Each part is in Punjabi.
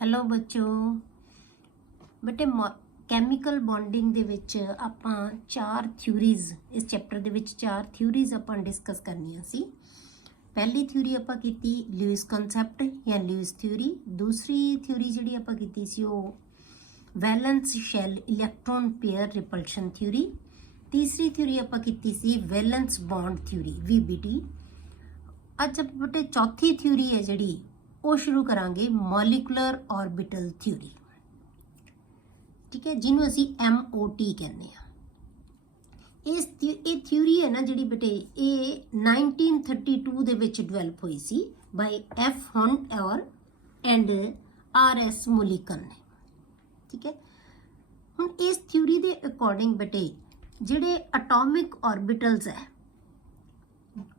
ਹੈਲੋ ਬੱਚੋ ਬੇਟੇ ਕੈਮੀਕਲ ਬੌਂਡਿੰਗ ਦੇ ਵਿੱਚ ਆਪਾਂ 4 ਥਿਊਰੀਜ਼ ਇਸ ਚੈਪਟਰ ਦੇ ਵਿੱਚ 4 ਥਿਊਰੀਜ਼ ਆਪਾਂ ਡਿਸਕਸ ਕਰਨੀਆਂ ਸੀ। ਪਹਿਲੀ ਥਿਊਰੀ ਆਪਾਂ ਕੀਤੀ ਲੂਇਸ ਕਨਸੈਪਟ ਜਾਂ ਲੂਇਸ ਥਿਊਰੀ। ਦੂਸਰੀ ਥਿਊਰੀ ਜਿਹੜੀ ਆਪਾਂ ਕੀਤੀ ਸੀ ਉਹ valence shell electron pair repulsion theory. ਤੀਸਰੀ ਥਿਊਰੀ ਆਪਾਂ ਕੀਤੀ ਸੀ ਵੈਲੈਂਸ ਬੌਂਡ ਥਿਊਰੀ VBT। ਅੱਜ ਆਪਾਂ ਬੇਟੇ ਚੌਥੀ ਥਿਊਰੀ ਹੈ ਜਿਹੜੀ ਉਹ ਸ਼ੁਰੂ ਕਰਾਂਗੇ ਮੋਲੀਕੂਲਰ ਆਰਬਿਟਲ ਥਿਊਰੀ। ਠੀਕ ਹੈ, ਜਿਹਨੂੰ ਅਸੀਂ MOT ਕਹਿੰਦੇ ਆ। ਇਹ ਥਿਊਰੀ ਹੈ ਨਾ ਜਿਹੜੀ ਬੇਟੇ ਇਹ 1932 ਦੇ ਵਿੱਚ ਡਿਵੈਲਪ ਹੋਈ ਸੀ ਬਾਈ F ਹੁੰਟ ਔਰ ਐਂਡ RS ਮੁਲਿਕਨ ਨੇ। ਠੀਕ ਹੈ, ਹੁਣ ਇਸ ਥਿਊਰੀ ਦੇ ਅਕੋਰਡਿੰਗ ਬੇਟੇ ਜਿਹੜੇ ਅਟੋਮਿਕ ਆਰਬਿਟਲਸ ਹੈ,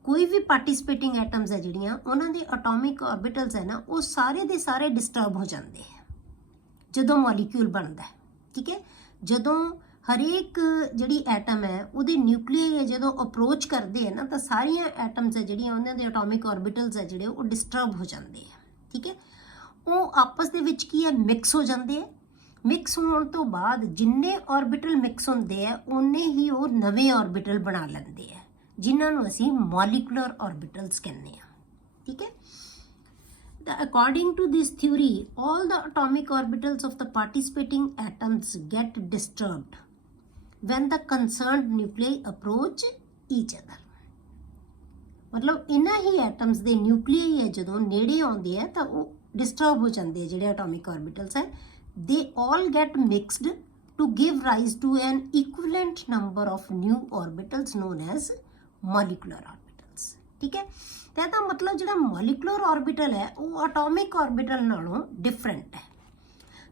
ਕੋਈ ਵੀ ਪਾਰਟਿਸਿਪੇਟਿੰਗ ਐਟਮਸ ਹੈ ਜਿਹੜੀਆਂ ਉਹਨਾਂ ਦੇ ਅਟੋਮਿਕ ਆਰਬਿਟਲਸ ਹੈ ਨਾ ਉਹ ਸਾਰੇ ਦੇ ਸਾਰੇ ਡਿਸਟਰਬ ਹੋ ਜਾਂਦੇ ਹੈ ਜਦੋਂ ਮੋਲੀਕਿਊਲ ਬਣਦਾ ਹੈ। ਠੀਕ ਹੈ, ਜਦੋਂ ਹਰੇਕ ਜਿਹੜੀ ਐਟਮ ਹੈ ਉਹਦੇ ਨਿਊਕਲੀਆਈ ਹੈ ਜਦੋਂ ਅਪਰੋਚ ਕਰਦੇ ਹੈ ਨਾ ਤਾਂ ਸਾਰੀਆਂ ਐਟਮਸ ਹੈ ਜਿਹੜੀਆਂ ਉਹਨਾਂ ਦੇ ਅਟੋਮਿਕ ਆਰਬਿਟਲਸ ਹੈ ਜਿਹੜੇ ਉਹ ਡਿਸਟਰਬ ਹੋ ਜਾਂਦੇ ਹੈ। ਠੀਕ ਹੈ, ਉਹ ਆਪਸ ਦੇ ਵਿੱਚ ਕੀ ਹੈ ਮਿਕਸ ਹੋ ਜਾਂਦੇ ਹੈ। ਮਿਕਸ ਹੋਣ ਤੋਂ ਬਾਅਦ ਜਿੰਨੇ ਆਰਬਿਟਲ ਮਿਕਸ ਹੁੰਦੇ ਆ ਉਨੇ ਹੀ ਉਹ ਨਵੇਂ ਆਰਬਿਟਲ ਬਣਾ ਲੈਂਦੇ ਆ ਜਿਨ੍ਹਾਂ ਨੂੰ ਅਸੀਂ ਮੋਲੀਕੂਲਰ ਆਰਬਿਟਲਸ ਕਹਿੰਦੇ ਆ। ਠੀਕ ਹੈ, according to this theory all the atomic orbitals of the participating atoms get disturbed when the concerned nuclei approach each other। ਮਤਲਬ ਇਹਨਾਂ ਹੀ ਐਟਮਸ ਦੇ ਨਿਊਕਲੀਆਈ ਹੈ ਜਦੋਂ ਨੇੜੇ ਆਉਂਦੇ ਆ ਤਾਂ ਉਹ ਡਿਸਟਰਬ ਹੋ ਜਾਂਦੇ ਆ ਜਿਹੜੇ ਅਟੋਮਿਕ ਆਰਬਿਟਲਸ ਹੈ। they all get mixed to give rise to an equivalent number of new orbitals known as molecular orbitals। ठीक है, तो ਇਹਦਾ ਮਤਲਬ ਜਿਹੜਾ ਮੋਲੀਕੂਲਰ ਆਰਬਿਟਲ ਹੈ ਉਹ ਅਟੋਮਿਕ ਆਰਬਿਟਲ ਨਾਲੋਂ ਡਿਫਰੈਂਟ ਹੈ।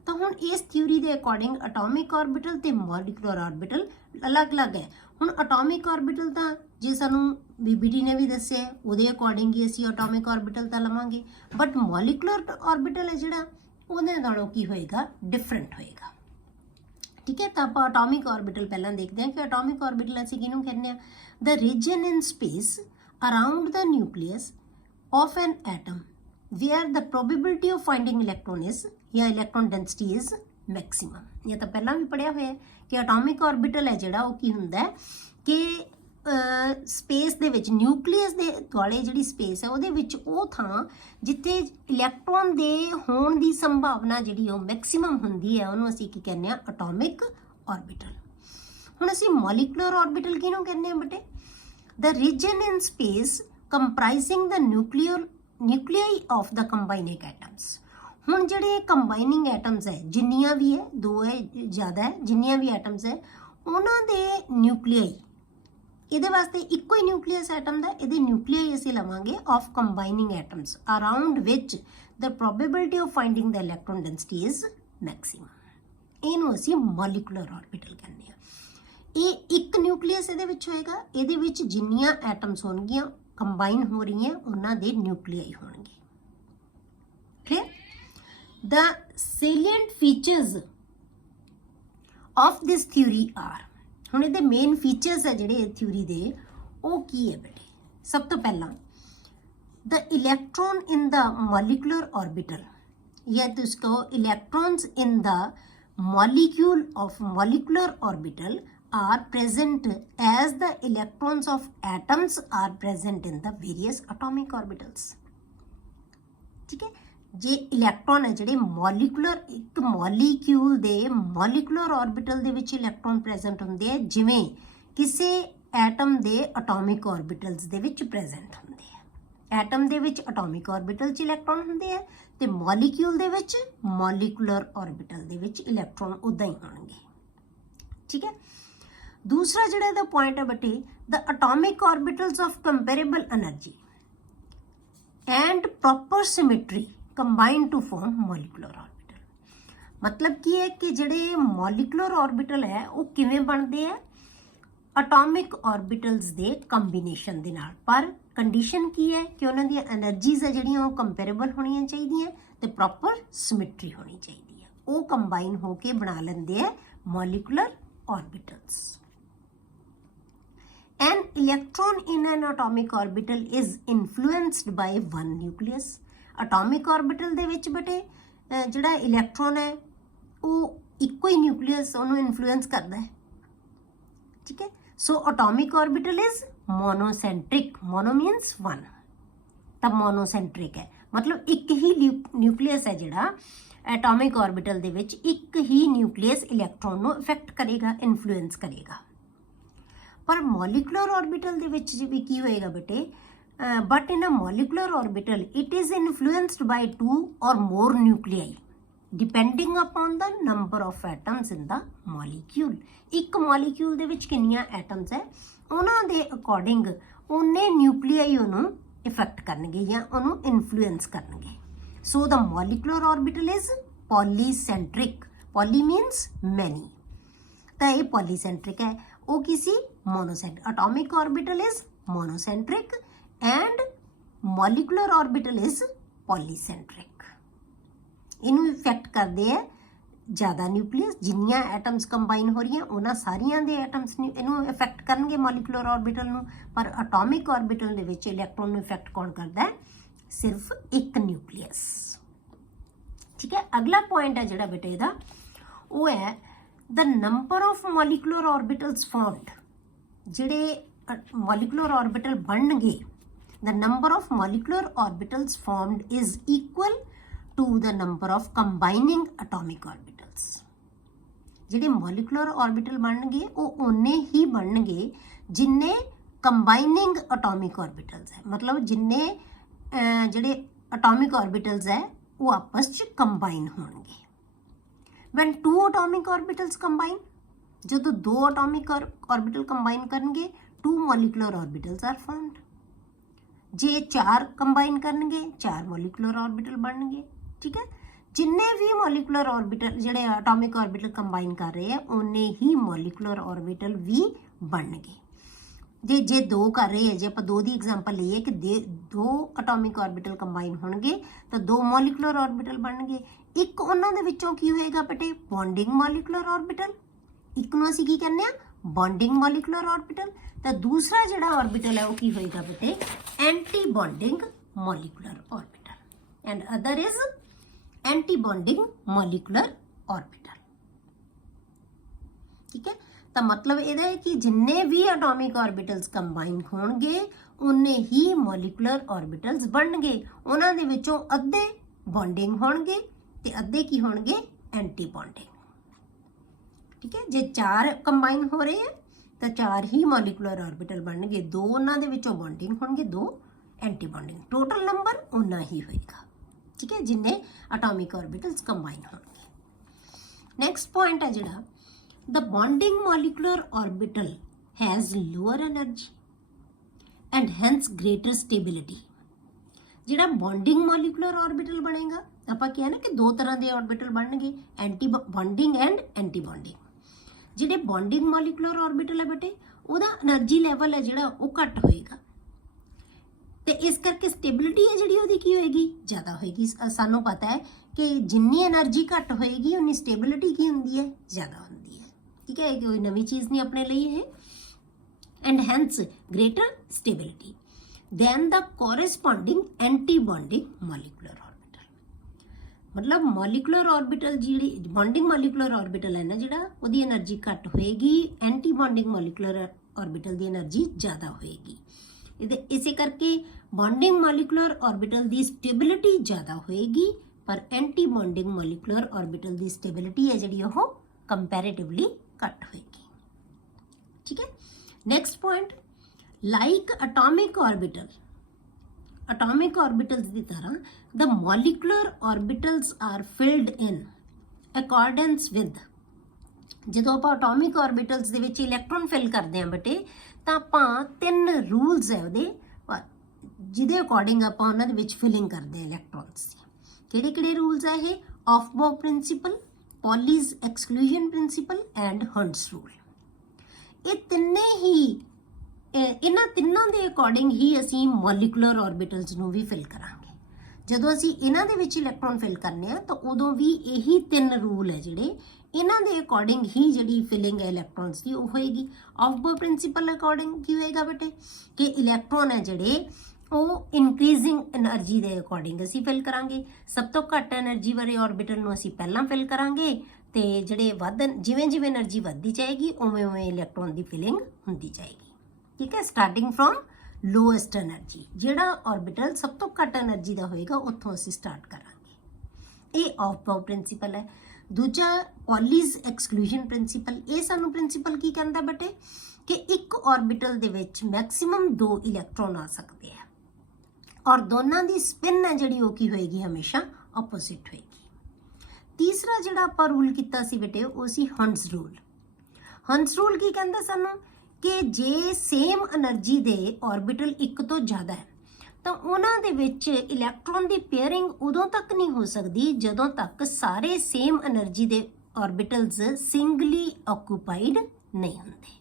ਤਾਂ ਹੁਣ ਇਸ ਥਿਊਰੀ ਦੇ ਅਕੋਰਡਿੰਗ ਅਟੋਮਿਕ ਆਰਬਿਟਲ ਤੇ ਮੋਲੀਕੂਲਰ ਆਰਬਿਟਲ ਅਲੱਗ-ਅਲੱਗ ਹੈ। ਹੁਣ ਅਟੋਮਿਕ ਆਰਬਿਟਲ ਤਾਂ ਜੇ ਸਾਨੂੰ BBT ਨੇ ਵੀ ਦੱਸਿਆ ਉਹਦੇ ਅਕੋਰਡਿੰਗ ਹੀ ਅਸੀਂ ਅਟੋਮਿਕ ਆਰਬਿਟਲ ਤਾਂ ਲਵਾਂਗੇ, ਬਟ ਮੋਲੀਕੂਲਰ ਆਰਬਿਟਲ ਹੈ ਜਿਹੜਾ ਉਹਦੇ ਨਾਲੋਂ ਕੀ ਹੋਏਗਾ ਡਿਫਰੈਂਟ ਹੋਏਗਾ। ਠੀਕ ਹੈ, ਤਾਂ ਆਪਾਂ ਅਟੋਮਿਕ ਆਰਬਿਟਲ ਪਹਿਲਾਂ ਦੇਖਦੇ ਹਾਂ ਕਿ ਅਟੋਮਿਕ ਆਰਬਿਟਲ ਅਸੀਂ ਕਿਹਨੂੰ ਕਹਿੰਦੇ ਹਾਂ। The region in space around the nucleus of an atom where the probability of finding electron is या electron density is maximum। ये तो पहला भी पढ़िया होया कि atomic orbital है जिहड़ा वो की हुंदा है कि स्पेस दे विच न्यूक्लियस दे दुआले जिहड़ी स्पेस है ਉਹਦੇ ਵਿੱਚ ਉਹ ਥਾਂ ਜਿੱਥੇ ਇਲੈਕਟ੍ਰੋਨ ਦੇ ਹੋਣ ਦੀ ਸੰਭਾਵਨਾ ਜਿਹੜੀ ਉਹ ਮੈਕਸਿਮਮ ਹੁੰਦੀ ਹੈ ਉਹਨੂੰ ਅਸੀਂ ਕੀ ਕਹਿੰਦੇ ਆ ਅਟੋਮਿਕ ਆਰਬਿਟਲ। ਹੁਣ ਅਸੀਂ ਮੋਲੀਕੂਲਰ ਆਰਬਿਟਲ ਕਿਹਨੂੰ ਕਹਿੰਦੇ ਆ ਬੇਟੇ the region in space comprising the nuclei of the combining atoms। ਹੁਣ ਜਿਹੜੇ ਕੰਬਾਈਨਿੰਗ ਐਟਮਸ ਹੈ ਜਿੰਨੀਆਂ ਵੀ ਹੈ ਦੋ ਹੈ ਜ਼ਿਆਦਾ ਹੈ ਜਿੰਨੀਆਂ ਵੀ ਐਟਮਸ ਹੈ ਉਹਨਾਂ ਦੇ ਨਿਊਕਲੀਆਈ ਇਹਦੇ ਵਾਸਤੇ ਇੱਕੋ ਹੀ ਨਿਊਕਲੀਅਸ ਐਟਮ ਦਾ ਇਹਦੇ ਨਿਊਕਲੀਆਈ ਅਸੀਂ ਲਵਾਂਗੇ ਆਫ ਕੰਬਾਈਨਿੰਗ ਐਟਮਸ ਅਰਾਊਂਡ ਵਿਚ the probability of finding the electron density is maximum। ਇਹਨੂੰ ਅਸੀਂ ਮੋਲੀਕੂਲਰ ਆਰਬਿਟਲ ਕਹਿੰਦੇ ਹਾਂ। ਇਹ ਇੱਕ ਨਿਊਕਲੀਅਸ ਇਹਦੇ ਵਿੱਚ ਹੋਏਗਾ, ਇਹਦੇ ਵਿੱਚ ਜਿੰਨੀਆਂ ਐਟਮਸ ਹੋਣਗੀਆਂ ਕੰਬਾਈਨ ਹੋ ਰਹੀਆਂ ਉਹਨਾਂ ਦੇ ਨਿਊਕਲੀਆਈ ਹੋਣਗੇ। Clear? The salient features of this theory are. ਹੁਣ ਇਹਦੇ ਮੇਨ ਫੀਚਰਸ ਹੈ ਜਿਹੜੇ ਇਹ ਥਿਊਰੀ ਦੇ ਉਹ ਕੀ ਹੈ ਬੇਟੇ। ਸਭ ਤੋਂ ਪਹਿਲਾਂ ਦ ਇਲੈਕਟ੍ਰੋਨ ਇਨ ਦ ਮੋਲੀਕੂਲਰ ਆਰਬਿਟਲ ਜਾਂ ਤੁਸੀਂ ਕਹੋ ਇਲੈਕਟ੍ਰॉन्स in the molecule of molecular orbital are present as the electrons of atoms are present in the various atomic orbitals। ठीक है, जे इलेक्ट्रॉन है ਜਿਹੜੇ ਮੋਲੀਕੂਲਰ ਇੱਕ ਮੋਲੀਕਿਊਲ ਦੇ ਮੋਲੀਕੂਲਰ ਆਰਬਿਟਲ ਦੇ ਵਿੱਚ ਇਲੈਕਟ੍ਰੋਨ ਪ੍ਰੈਜ਼ੈਂਟ ਹੁੰਦੇ ਆ ਜਿਵੇਂ ਕਿਸੇ ਐਟਮ ਦੇ ਅਟੋਮਿਕ ਆਰਬਿਟਲਸ ਦੇ ਵਿੱਚ ਪ੍ਰੈਜ਼ੈਂਟ ਹੁੰਦੇ ਆ। ਐਟਮ ਦੇ ਵਿੱਚ ਅਟੋਮਿਕ ਆਰਬਿਟਲ 'ਚ ਇਲੈਕਟ੍ਰੋਨ ਹੁੰਦੇ ਆ ਤੇ ਮੋਲੀਕਿਊਲ ਦੇ ਵਿੱਚ ਮੋਲੀਕੂਲਰ ਆਰਬਿਟਲ ਦੇ ਵਿੱਚ ਇਲੈਕਟ੍ਰੋਨ ਉਦਾਂ ਹੀ ਹੋਣਗੇ। ਠੀਕ ਹੈ, दूसरा ਜਿਹੜਾ ਇਹਦਾ ਪੁਆਇੰਟ ਹੈ ਬੇਟੇ the atomic orbitals of comparable energy and proper symmetry combine to form molecular orbital. ਮਤਲਬ ਕੀ ਹੈ ਕਿ ਜਿਹੜੇ ਮੋਲੀਕੂਲਰ ਆਰਬਿਟਲ ਹੈ ਉਹ ਕਿਵੇਂ ਬਣਦੇ ਆ ਅਟੋਮਿਕ ਆਰਬਿਟਲਸ ਦੇ ਕੰਬੀਨੇਸ਼ਨ ਦੇ ਨਾਲ, ਪਰ ਕੰਡੀਸ਼ਨ ਕੀ ਹੈ ਕਿ ਉਹਨਾਂ ਦੀਆਂ એનર્ਜੀਜ਼ ਹੈ ਜਿਹੜੀਆਂ ਉਹ ਕੰਪੈਰੇਬਲ ਹੋਣੀਆਂ ਚਾਹੀਦੀਆਂ ਤੇ ਪ੍ਰੋਪਰ ਸਿਮੈਟਰੀ ਹੋਣੀ ਚਾਹੀਦੀ ਹੈ। ਉਹ ਕੰਬਾਈਨ ਹੋ ਕੇ ਬਣਾ ਲੈਂਦੇ ਆ molecular ਆਰਬਿਟਲਸ। An electron in an atomic orbital is influenced by one nucleus। atomic orbital ਦੇ ਵਿੱਚ ਬੇਟੇ ਜਿਹੜਾ ਇਲੈਕਟ੍ਰੋਨ ਹੈ ਉਹ ਇੱਕੋ ਹੀ ਨਿਊਕਲੀਅਸ ਉਹਨੂੰ ਇਨਫਲੂਐਂਸ ਕਰਦਾ ਹੈ, ਠੀਕ ਹੈ। So atomic orbital is monocentric, mono means one, ਤਾਂ ਮੋਨੋਸੈਂਟਰਿਕ ਹੈ, ਮਤਲਬ ਇੱਕ ਹੀ ਨਿਊਕਲੀਅਸ ਹੈ ਜਿਹੜਾ ਐਟੋਮਿਕ ਆਰਬਿਟਲ ਦੇ ਵਿੱਚ, ਇੱਕ ਹੀ ਨਿਊਕਲੀਅਸ ਇਲੈਕਟ੍ਰੋਨ ਨੂੰ ਇਫੈਕਟ ਕਰੇਗਾ, ਇਨਫਲੂਐਂਸ ਕਰੇਗਾ। ਪਰ ਮੋਲੀਕੂਲਰ ਆਰਬਿਟਲ ਦੇ ਵਿੱਚ ਵੀ ਕੀ ਹੋਏਗਾ ਬੇਟੇ, but in a molecular orbital it is influenced by 2 or more nuclei depending upon the number of atoms in the molecule। ਇੱਕ ਮੋਲੀਕਿਊਲ ਦੇ ਵਿੱਚ ਕਿੰਨੀਆਂ ਐਟਮਸ ਹੈ ਉਹਨਾਂ ਦੇ ਅਕੋਰਡਿੰਗ ਉਹਨੇ ਨਿਊਕਲੀਆਈ ਉਹਨੂੰ ਇਫੈਕਟ ਕਰਨਗੇ ਜਾਂ ਉਹਨੂੰ ਇਨਫਲੂਐਂਸ ਕਰਨਗੇ। So the molecular orbital is polycentric, poly means many, ਤਾਂ ਇਹ ਪੋਲੀਸੈਂਟਰਿਕ ਹੈ, ਉਹ ਕਿਸੇ monocentric. Atomic orbital is monocentric and molecular orbital is polycentric. ਇਹਨੂੰ ਇਫੈਕਟ ਕਰਦੇ ਆ ਜ਼ਿਆਦਾ ਨਿਊਕਲੀਅਸ, ਜਿੰਨੀਆਂ ਐਟਮਸ ਕੰਬਾਈਨ ਹੋ ਰਹੀਆਂ ਉਹਨਾਂ ਸਾਰੀਆਂ ਦੇ ਐਟਮਸ ਨੂੰ ਇਹਨੂੰ ਇਫੈਕਟ ਕਰਨਗੇ ਮੋਲੀਕੂਲਰ ਆਰਬਿਟਲ ਨੂੰ। ਪਰ ਅਟੋਮਿਕ ਆਰਬਿਟਲ ਦੇ ਵਿੱਚ ਇਲੈਕਟ੍ਰੋਨ ਨੂੰ ਇਫੈਕਟ ਕੌਣ ਕਰਦਾ ਹੈ, ਸਿਰਫ ਇੱਕ ਨਿਊਕਲੀਅਸ, ਠੀਕ ਹੈ। ਅਗਲਾ ਪੁਆਇੰਟ ਹੈ ਜਿਹੜਾ ਬੇਟੇ ਦਾ ਉਹ ਹੈ the number of molecular orbitals formed. ਜਿਹੜੇ ਮੋਲੀਕੂਲਰ ਆਰਬਿਟਲ ਬਣਨਗੇ, the number of molecular orbitals formed is equal to the number of combining atomic orbitals। ਜਿਹੜੇ molecular orbital ਬਣਨਗੇ ਉਹ ਉਨੇ ਹੀ ਬਣਨਗੇ ਜਿੰਨੇ combining atomic orbitals ਹੈ, ਮਤਲਬ ਜਿੰਨੇ ਜਿਹੜੇ atomic orbitals ਹੈ ਉਹ ਆਪਸ 'ਚ combine ਹੋਣਗੇ। when two atomic orbitals combine, ਜਦੋਂ ਦੋ atomic orbital combine ਕਰਨਗੇ two molecular orbitals are formed। ਜੇ 4 ਕੰਬਾਈਨ ਕਰਨਗੇ 4 ਮੋਲੀਕੂਲਰ ਆਰਬਿਟਲ ਬਣਨਗੇ, ਠੀਕ ਹੈ। ਜਿੰਨੇ ਵੀ ਮੋਲੀਕੂਲਰ ਆਰਬਿਟਲ ਜਿਹੜੇ ਐਟੋਮਿਕ ਆਰਬਿਟਲ ਕੰਬਾਈਨ ਕਰ ਰਹੇ ਆ ਉਨੇ ਹੀ ਮੋਲੀਕੂਲਰ ਆਰਬਿਟਲ ਵੀ ਬਣਨਗੇ। ਜੇ 2 ਕਰ ਰਹੇ ਆ, ਜੇ ਆਪਾਂ 2 ਦੀ ਐਗਜ਼ਾਮਪਲ ਲਈਏ ਕਿ 2 ਐਟੋਮਿਕ ਆਰਬਿਟਲ ਕੰਬਾਈਨ ਹੋਣਗੇ ਤਾਂ 2 ਮੋਲੀਕੂਲਰ ਆਰਬਿਟਲ ਬਣਨਗੇ। ਇੱਕ ਉਹਨਾਂ ਦੇ ਵਿੱਚੋਂ ਕੀ ਹੋਏਗਾ ਬੇਟੇ, ਬੌਂਡਿੰਗ ਮੋਲੀਕੂਲਰ ਆਰਬਿਟਲ, ਇੱਕ ਨੂੰ ਅਸੀਂ ਕੀ ਕਹਿੰਦੇ ਆ ਬੌਂਡਿੰਗ ਮੋਲੀਕੂਲਰ ਆਰਬਿਟਲ, ਤਾਂ ਦੂਸਰਾ ਜਿਹੜਾ ਆਰਬਿਟਲ ਹੈ ਉਹ ਕੀ ਹੋਏਗਾ ਬੇਟੇ, anti bonding molecular orbital, and other is anti bonding molecular orbital, ਠੀਕ ਹੈ। ਤਾਂ ਮਤਲਬ ਇਹਦਾ ਹੈ ਕਿ ਜਿੰਨੇ ਵੀ ਐਟੋਮਿਕ ਆਰਬਿਟਲਸ ਕੰਬਾਈਨ ਹੋਣਗੇ ਉਨੇ ਹੀ ਮੋਲੀਕੂਲਰ ਆਰਬਿਟਲਸ ਬਣਨਗੇ। ਉਹਨਾਂ ਦੇ ਵਿੱਚੋਂ ਅੱਧੇ ਬੌਂਡਿੰਗ ਹੋਣਗੇ ਤੇ ਅੱਧੇ ਕੀ ਹੋਣਗੇ, ਐਂਟੀ ਬੌਂਡਿੰਗ, ਠੀਕ ਹੈ। ਜੇ 4 ਕੰਬਾਈਨ ਹੋ ਰਹੇ ਆ ਤਾਂ 4 ਹੀ ਮੋਲੀਕੂਲਰ ਆਰਬਿਟਲ ਬਣਨਗੇ, 2 ਉਹਨਾਂ ਦੇ ਵਿੱਚੋਂ ਬੌਂਡਿੰਗ ਹੋਣਗੇ, 2 ਐਂਟੀ ਬੌਂਡਿੰਗ, ਟੋਟਲ ਨੰਬਰ ਉਨਾ ਹੀ ਹੋਏਗਾ, ਠੀਕ ਹੈ, ਜਿੰਨੇ ਐਟੋਮਿਕ ਆਰਬਿਟਲਸ ਕੰਬਾਈਨ ਹੋਣਗੇ। ਨੈਕਸਟ ਪੁਆਇੰਟ ਹੈ ਜਿਹੜਾ the bonding molecular orbital has lower energy and hence greater stability. ਜਿਹੜਾ ਬੌਂਡਿੰਗ ਮੋਲੀਕੂਲਰ ਆਰਬਿਟਲ ਬਣੇਗਾ, ਆਪਾਂ ਕਿਹਾ ਨਾ ਕਿ 2 ਤਰ੍ਹਾਂ ਦੇ ਆਰਬਿਟਲ ਬਣਨਗੇ, anti bonding and anti bonding. ਜਿਹੜੇ ਬੌਂਡਿੰਗ ਮੋਲੀਕੂਲਰ ਆਰਬਿਟਲ ਹੈ ਬੇਟੇ ਉਹਦਾ એનર્ਜੀ ਲੈਵਲ ਹੈ ਜਿਹੜਾ ਉਹ ਘੱਟ ਹੋਏਗਾ ਤੇ ਇਸ ਕਰਕੇ ਸਟੇਬਿਲਿਟੀ ਹੈ ਜਿਹੜੀ ਉਹਦੀ ਕੀ ਹੋਏਗੀ, ਜ਼ਿਆਦਾ ਹੋਏਗੀ। ਸਾਨੂੰ ਪਤਾ ਹੈ ਕਿ ਜਿੰਨੀ એનર્ਜੀ ਘੱਟ ਹੋਏਗੀ ਉਨੀ ਸਟੇਬਿਲਿਟੀ ਕੀ ਹੁੰਦੀ ਹੈ, ਜ਼ਿਆਦਾ ਹੁੰਦੀ ਹੈ, ਠੀਕ ਹੈ। ਕੋਈ ਨਵੀਂ ਚੀਜ਼ ਨਹੀਂ ਆਪਣੇ ਲਈ ਇਹ। And hence greater stability than the corresponding anti bonding molecular orbital. ਮਤਲਬ ਮੋਲੀਕੂਲਰ ਆਰਬਿਟਲ ਜਿਹੜੀ ਬੌਂਡਿੰਗ ਮੋਲੀਕੂਲਰ ਆਰਬਿਟਲ ਹੈ ਨਾ ਜਿਹੜਾ, ਉਹਦੀ એનર્ਜੀ ਘੱਟ ਹੋਏਗੀ, ਐਂਟੀ ਬੌਂਡਿੰਗ ਮੋਲੀਕੂਲਰ ਆਰਬਿਟਲ ਦੀ એનર્ਜੀ ਜ਼ਿਆਦਾ ਹੋਏਗੀ। ਇਸੇ ਕਰਕੇ ਬੌਂਡਿੰਗ ਮੋਲੀਕੂਲਰ ਆਰਬਿਟਲ ਦੀ ਸਟੇਬਿਲਿਟੀ ਜ਼ਿਆਦਾ ਹੋਏਗੀ, ਪਰ ਐਂਟੀ ਬੌਂਡਿੰਗ ਮੋਲੀਕੂਲਰ ਆਰਬਿਟਲ ਦੀ ਸਟੇਬਿਲਿਟੀ ਹੈ ਜਿਹੜੀ ਉਹ ਕੰਪੈਰੀਟਿਵਲੀ ਘੱਟ ਹੋਏਗੀ, ਠੀਕ ਹੈ। Next point, like atomic orbital, atomic orbitals ਦੀ ਤਰ੍ਹਾਂ the molecular orbitals are filled in accordance with। ਜਦੋਂ ਆਪਾਂ atomic orbitals ਦੇ ਵਿੱਚ ਇਲੈਕਟ੍ਰੋਨ ਫਿਲ ਕਰਦੇ ਹਾਂ ਬੇਟੇ ਤਾਂ ਆਪਾਂ 3 ਰੂਲਸ ਹੈ ਉਹਦੇ ਜਿਹਦੇ ਅਕੋਰਡਿੰਗ ਆਪਾਂ ਉਹਨਾਂ ਦੇ ਵਿੱਚ ਫਿਲਿੰਗ ਕਰਦੇ ਹਾਂ ਇਲੈਕਟ੍ਰੋਨਸ ਦੀ। ਕਿਹੜੇ ਰੂਲਸ ਆ ਇਹ, ਆਫਬਾਓ ਪ੍ਰਿੰਸੀਪਲ, ਪੌਲੀਜ਼ ਐਕਸਕਲੂਜਨ ਪ੍ਰਿੰਸੀਪਲ ਐਂਡ ਹੰਟਸ ਰੂਲ। ਇਹ ਤਿੰਨੇ ਹੀ ਇਹਨਾਂ ਤਿੰਨਾਂ ਦੇ ਅਕੋਰਡਿੰਗ ਹੀ ਅਸੀਂ ਮੋਲੀਕੂਲਰ ਆਰਬਿਟਲਸ ਨੂੰ ਵੀ ਫਿਲ ਕਰਾਂਗੇ। ਜਦੋਂ ਅਸੀਂ ਇਹਨਾਂ ਦੇ ਵਿੱਚ ਇਲੈਕਟ੍ਰੋਨ ਫਿਲ ਕਰਨੇ ਆ ਤਾਂ ਉਦੋਂ ਵੀ ਇਹੀ 3 ਰੂਲ ਹੈ ਜਿਹੜੇ ਇਹਨਾਂ ਦੇ ਅਕੋਰਡਿੰਗ ਹੀ ਜਿਹੜੀ ਫਿਲਿੰਗ ਹੈ ਇਲੈਕਟ੍ਰੋਨਸ ਦੀ ਉਹ ਹੋਏਗੀ। ਆਫਬਾਓ ਪ੍ਰਿੰਸੀਪਲ ਅਕੋਰਡਿੰਗ ਕੀ ਹੋਏਗਾ ਬੇਟੇ ਕਿ ਇਲੈਕਟ੍ਰੋਨ ਹੈ ਜਿਹੜੇ ਉਹ ਇਨਕਰੀਜ਼ਿੰਗ એનર્ਜੀ ਦੇ ਅਕੋਰਡਿੰਗ ਅਸੀਂ ਫਿਲ ਕਰਾਂਗੇ। ਸਭ ਤੋਂ ਘੱਟ એનર્ਜੀ ਵਾਲੇ ਆਰਬਿਟਲ ਨੂੰ ਅਸੀਂ ਪਹਿਲਾਂ ਫਿਲ ਕਰਾਂਗੇ ਤੇ ਜਿਹੜੇ ਜਿਵੇਂ ਜਿਵੇਂ એનર્ਜੀ ਵੱਧਦੀ ਜਾਏਗੀ ਉਵੇਂ ਉਵੇਂ ਇਲੈਕਟ੍ਰੋਨ ਦੀ ਫਿਲਿੰਗ ਹੁੰਦੀ ਜਾਏਗੀ। ਠੀਕ ਹੈ, ਸਟਾਰਟਿੰਗ ਫਰੋਮ ਲੋਐਸਟ એનર્ਜੀ, ਜਿਹੜਾ ਆਰਬਿਟਲ ਸਭ ਤੋਂ ਘੱਟ એનર્ਜੀ ਦਾ ਹੋਏਗਾ ਉੱਥੋਂ ਅਸੀਂ ਸਟਾਰਟ ਕਰਾਂਗੇ। ਇਹ ਆਫ-ਬਾਊ ਪ੍ਰਿੰਸੀਪਲ ਹੈ। ਦੂਜਾ ਪੌਲੀਜ਼ ਐਕਸਕਲੂਜਨ ਪ੍ਰਿੰਸੀਪਲ। ਇਹ ਸਾਨੂੰ ਪ੍ਰਿੰਸੀਪਲ ਕੀ ਕਹਿੰਦਾ ਬੇਟੇ ਕਿ ਇੱਕ ਆਰਬਿਟਲ ਦੇ ਵਿੱਚ ਮੈਕਸਿਮਮ 2 ਇਲੈਕਟ੍ਰੋਨ ਆ ਸਕਦੇ ਆ ਔਰ ਦੋਨਾਂ ਦੀ ਸਪਿਨ ਹੈ ਜਿਹੜੀ ਉਹ ਕੀ ਹੋਏਗੀ, ਹਮੇਸ਼ਾ ਆਪੋਜ਼ਿਟ ਹੋਏਗੀ। ਤੀਸਰਾ ਜਿਹੜਾ ਆਪਾਂ ਰੂਲ ਕੀਤਾ ਸੀ ਬੇਟੇ ਉਹ ਸੀ ਹੰਟਸ ਰੂਲ। ਹੰਟਸ ਰੂਲ ਕੀ ਕਹਿੰਦਾ ਸਾਨੂੰ ਕਿ ਜੇ ਸੇਮ એનર્ਜੀ ਦੇ ਆਰਬਿਟਲ ਇੱਕ ਤੋਂ ਜ਼ਿਆਦਾ ਹੈ ਤਾਂ ਉਹਨਾਂ ਦੇ ਵਿੱਚ ਇਲੈਕਟ੍ਰੋਨ ਦੀ ਪੇਅਰਿੰਗ ਉਦੋਂ ਤੱਕ ਨਹੀਂ ਹੋ ਸਕਦੀ ਜਦੋਂ ਤੱਕ ਸਾਰੇ ਸੇਮ એનર્ਜੀ ਦੇ ਆਰਬਿਟਲਸ ਸਿੰਗਲੀ ਆਕੂਪਾਈਡ ਨਹੀਂ ਹੁੰਦੇ।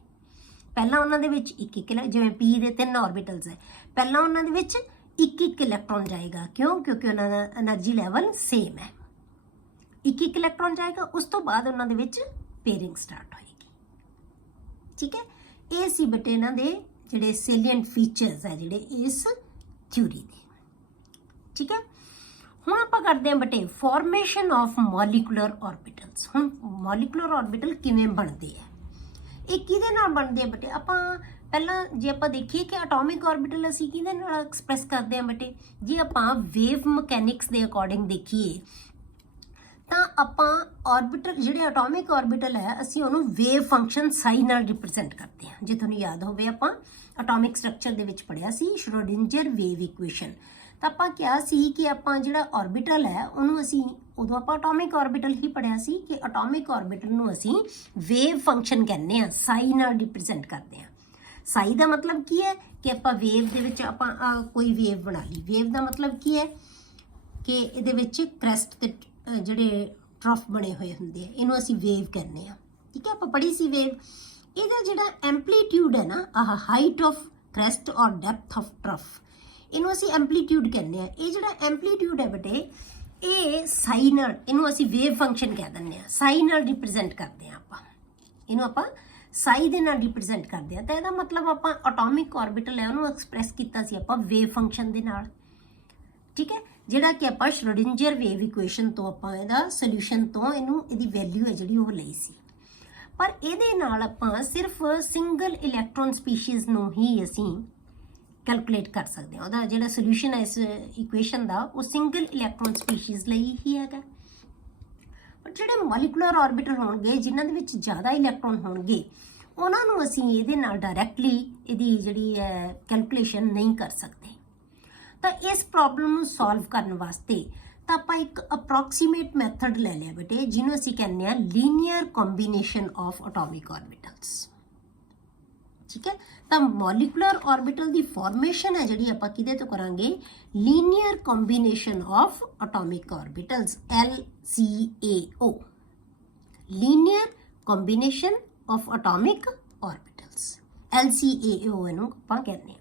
ਪਹਿਲਾਂ ਉਹਨਾਂ ਦੇ ਵਿੱਚ ਇੱਕ ਜਿਵੇਂ P ਦੇ 3 ਆਰਬਿਟਲਸ ਹੈ, ਪਹਿਲਾਂ ਉਹਨਾਂ ਦੇ ਵਿੱਚ ਇੱਕ ਇਲੈਕਟ੍ਰੋਨ ਜਾਏਗਾ। ਕਿਉਂ? ਕਿਉਂਕਿ ਉਹਨਾਂ ਦਾ એનર્ਜੀ ਲੈਵਲ ਸੇਮ ਹੈ। ਇੱਕ ਇਲੈਕਟ੍ਰੋਨ ਜਾਏਗਾ, ਉਸ ਤੋਂ ਬਾਅਦ ਉਹਨਾਂ ਦੇ ਵਿੱਚ ਪੇਅਰਿੰਗ ਸਟਾਰਟ ਹੋਏਗੀ। ਠੀਕ ਹੈ, ਇਹ ਸੀ ਬੇਟੇ ਇਹਨਾਂ ਦੇ ਜਿਹੜੇ ਸੇਲੀਐਂਟ ਫੀਚਰਸ ਹੈ ਜਿਹੜੇ ਇਸ ਥਿਊਰੀ ਦੇ। ਠੀਕ ਹੈ, ਹੁਣ ਆਪਾਂ ਕਰਦੇ ਹਾਂ ਬੇਟੇ ਫਾਰਮੇਸ਼ਨ ਆਫ ਮੋਲੀਕੂਲਰ ਆਰਬਿਟਲਸ। ਹੁਣ ਮੋਲੀਕੂਲਰ ਆਰਬਿਟਲ ਕਿਵੇਂ ਬਣਦੇ ਆ, ਇਹ ਕਿਹਦੇ ਨਾਲ ਬਣਦੇ ਆ ਬੇਟੇ? ਆਪਾਂ ਪਹਿਲਾਂ ਜੇ ਆਪਾਂ ਦੇਖੀਏ ਕਿ ਐਟੋਮਿਕ ਆਰਬਿਟਲ ਅਸੀਂ ਕਿਹਦੇ ਨਾਲ ਐਕਸਪ੍ਰੈਸ ਕਰਦੇ ਹਾਂ ਬੇਟੇ, ਜੇ ਆਪਾਂ ਵੇਵ ਮਕੈਨਿਕਸ ਦੇ ਅਕੋਰਡਿੰਗ ਦੇਖੀਏ ਤਾਂ ਆਪਾਂ ਆਰਬਿਟਲ ਜਿਹੜੇ ਐਟੋਮਿਕ ਆਰਬਿਟਲ ਹੈ ਅਸੀਂ ਉਹਨੂੰ ਵੇਵ ਫੰਕਸ਼ਨ ਸਾਈ ਨਾਲ ਰਿਪਰੈਜ਼ੈਂਟ ਕਰਦੇ ਹਾਂ। ਜੇ ਤੁਹਾਨੂੰ ਯਾਦ ਹੋਵੇ ਆਪਾਂ ਐਟੋਮਿਕ ਸਟਰਕਚਰ ਦੇ ਵਿੱਚ ਪੜ੍ਹਿਆ ਸੀ ਸ਼੍ਰੋਡਿੰਜਰ ਵੇਵ ਇਕੁਏਸ਼ਨ, ਤਾਂ ਆਪਾਂ ਕਿਹਾ ਸੀ ਕਿ ਆਪਾਂ ਜਿਹੜਾ ਆਰਬਿਟਲ ਹੈ ਉਹਨੂੰ ਅਸੀਂ ਉਦੋਂ ਆਪਾਂ ਐਟੋਮਿਕ ਆਰਬਿਟਲ ਹੀ ਪੜ੍ਹਿਆ ਸੀ ਕਿ ਐਟੋਮਿਕ ਆਰਬਿਟਲ ਨੂੰ ਅਸੀਂ ਵੇਵ ਫੰਕਸ਼ਨ ਕਹਿੰਦੇ ਹਾਂ, ਸਾਈ ਨਾਲ ਰਿਪਰੈਜ਼ੈਂਟ ਕਰਦੇ ਹਾਂ। ਸਾਈ ਦਾ ਮਤਲਬ ਕੀ ਹੈ ਕਿ ਆਪਾਂ ਵੇਵ ਦੇ ਵਿੱਚ ਆਪਾਂ ਕੋਈ ਵੇਵ ਬਣਾ ਲਈ। ਵੇਵ ਦਾ ਮਤਲਬ ਕੀ ਹੈ ਕਿ ਇਹਦੇ ਵਿੱਚ ਕ੍ਰੈਸਟ ਤੇ ਜਿਹੜੇ ਟਰਫ ਬਣੇ ਹੋਏ ਹੁੰਦੇ ਆ, ਇਹਨੂੰ ਅਸੀਂ ਵੇਵ ਕਹਿੰਦੇ ਆ। ਠੀਕ ਹੈ, ਆਪਾਂ ਪੜ੍ਹੀ ਸੀ ਵੇਵ। ਇਹਦਾ ਜਿਹੜਾ ਐਂਪਲੀਟਿਊਡ ਹੈ ਨਾ, ਆਹ ਹਾਈਟ ਆਫ ਕ੍ਰੈਸਟ ਔਰ ਡੈਪਥ ਆਫ ਟਰਫ, ਇਹਨੂੰ ਅਸੀਂ ਐਂਪਲੀਟਿਊਡ ਕਹਿੰਦੇ ਆ। ਇਹ ਜਿਹੜਾ ਐਂਪਲੀਟਿਊਡ ਹੈ ਬੇਟੇ ਇਹ ਸਾਈ ਨਾਲ, ਇਹਨੂੰ ਅਸੀਂ ਵੇਵ ਫੰਕਸ਼ਨ ਕਹਿ ਦਿੰਦੇ ਆ, ਸਾਈ ਨਾਲ ਰਿਪਰੈਜ਼ੈਂਟ ਕਰਦੇ ਆ ਆਪਾਂ ਇਹਨੂੰ, ਆਪਾਂ ਸਾਈ ਦੇ ਨਾਲ ਰਿਪਰੈਜ਼ੈਂਟ ਕਰਦੇ ਆ। ਤਾਂ ਇਹਦਾ ਮਤਲਬ ਆਪਾਂ ਐਟੋਮਿਕ ਆਰਬਿਟਲ ਹੈ ਉਹਨੂੰ ਐਕਸਪ੍ਰੈਸ ਕੀਤਾ ਸੀ ਆਪਾਂ ਵੇਵ ਫੰਕਸ਼ਨ ਦੇ ਨਾਲ। ਠੀਕ ਹੈ, ਜਿਹੜਾ ਕਿ ਆਪਾਂ ਸ਼੍ਰੋਡਿੰਜਰ ਵੇਵ ਇਕੁਏਸ਼ਨ ਤੋਂ ਆਪਾਂ ਇਹਦਾ ਸੋਲੂਸ਼ਨ ਤੋਂ ਇਹਦੀ ਵੈਲਿਊ ਹੈ ਜਿਹੜੀ ਉਹ ਲਈ ਸੀ। ਪਰ ਇਹਦੇ ਨਾਲ ਆਪਾਂ ਸਿਰਫ ਸਿੰਗਲ ਇਲੈਕਟ੍ਰੋਨ ਸਪੀਸ਼ੀਜ਼ ਨੂੰ ਹੀ ਅਸੀਂ ਕੈਲਕੂਲੇਟ ਕਰ ਸਕਦੇ ਹਾਂ। ਉਹਦਾ ਜਿਹੜਾ ਸੋਲੂਸ਼ਨ ਹੈ ਇਸ ਇਕੁਏਸ਼ਨ ਦਾ ਉਹ ਸਿੰਗਲ ਇਲੈਕਟ੍ਰੋਨ ਸਪੀਸ਼ੀਜ਼ ਲਈ ਹੀ ਹੈਗਾ। ਪਰ ਜਿਹੜੇ ਮੋਲੀਕੂਲਰ ਆਰਬਿਟਲ ਹੋਣਗੇ ਜਿਨ੍ਹਾਂ ਦੇ ਵਿੱਚ ਜ਼ਿਆਦਾ ਇਲੈਕਟ੍ਰੋਨ ਹੋਣਗੇ ਉਹਨਾਂ ਨੂੰ ਅਸੀਂ ਇਹਦੇ ਨਾਲ ਡਾਇਰੈਕਟਲੀ ਇਹਦੀ ਜਿਹੜੀ ਹੈ ਕੈਲਕੂਲੇਸ਼ਨ ਨਹੀਂ ਕਰ ਸਕਦੇ। ਤਾਂ ਇਸ ਪ੍ਰੋਬਲਮ ਨੂੰ ਸੋਲਵ ਕਰਨ ਵਾਸਤੇ ਤਾਂ ਆਪਾਂ ਇੱਕ ਅਪਰੋਕਸੀਮੇਟ ਮੈਥਡ ਲੈ ਲਿਆ ਬੇਟੇ ਜਿਹਨੂੰ ਅਸੀਂ ਕਹਿੰਦੇ ਆ ਲੀਨੀਅਰ ਕੰਬੀਨੇਸ਼ਨ ਆਫ ਐਟੋਮਿਕ ਆਰਬਿਟਲਸ। ਠੀਕ ਹੈ, ਤਾਂ ਮੋਲੀਕੂਲਰ ਆਰਬਿਟਲ ਦੀ ਫਾਰਮੇਸ਼ਨ ਹੈ ਜਿਹੜੀ ਆਪਾਂ ਕਿਹਦੇ ਤੋਂ ਕਰਾਂਗੇ, linear combination of atomic orbitals, LCAO, linear combination of atomic orbitals, LCAO ਇਹਨੂੰ ਆਪਾਂ ਕਹਿੰਦੇ ਆ।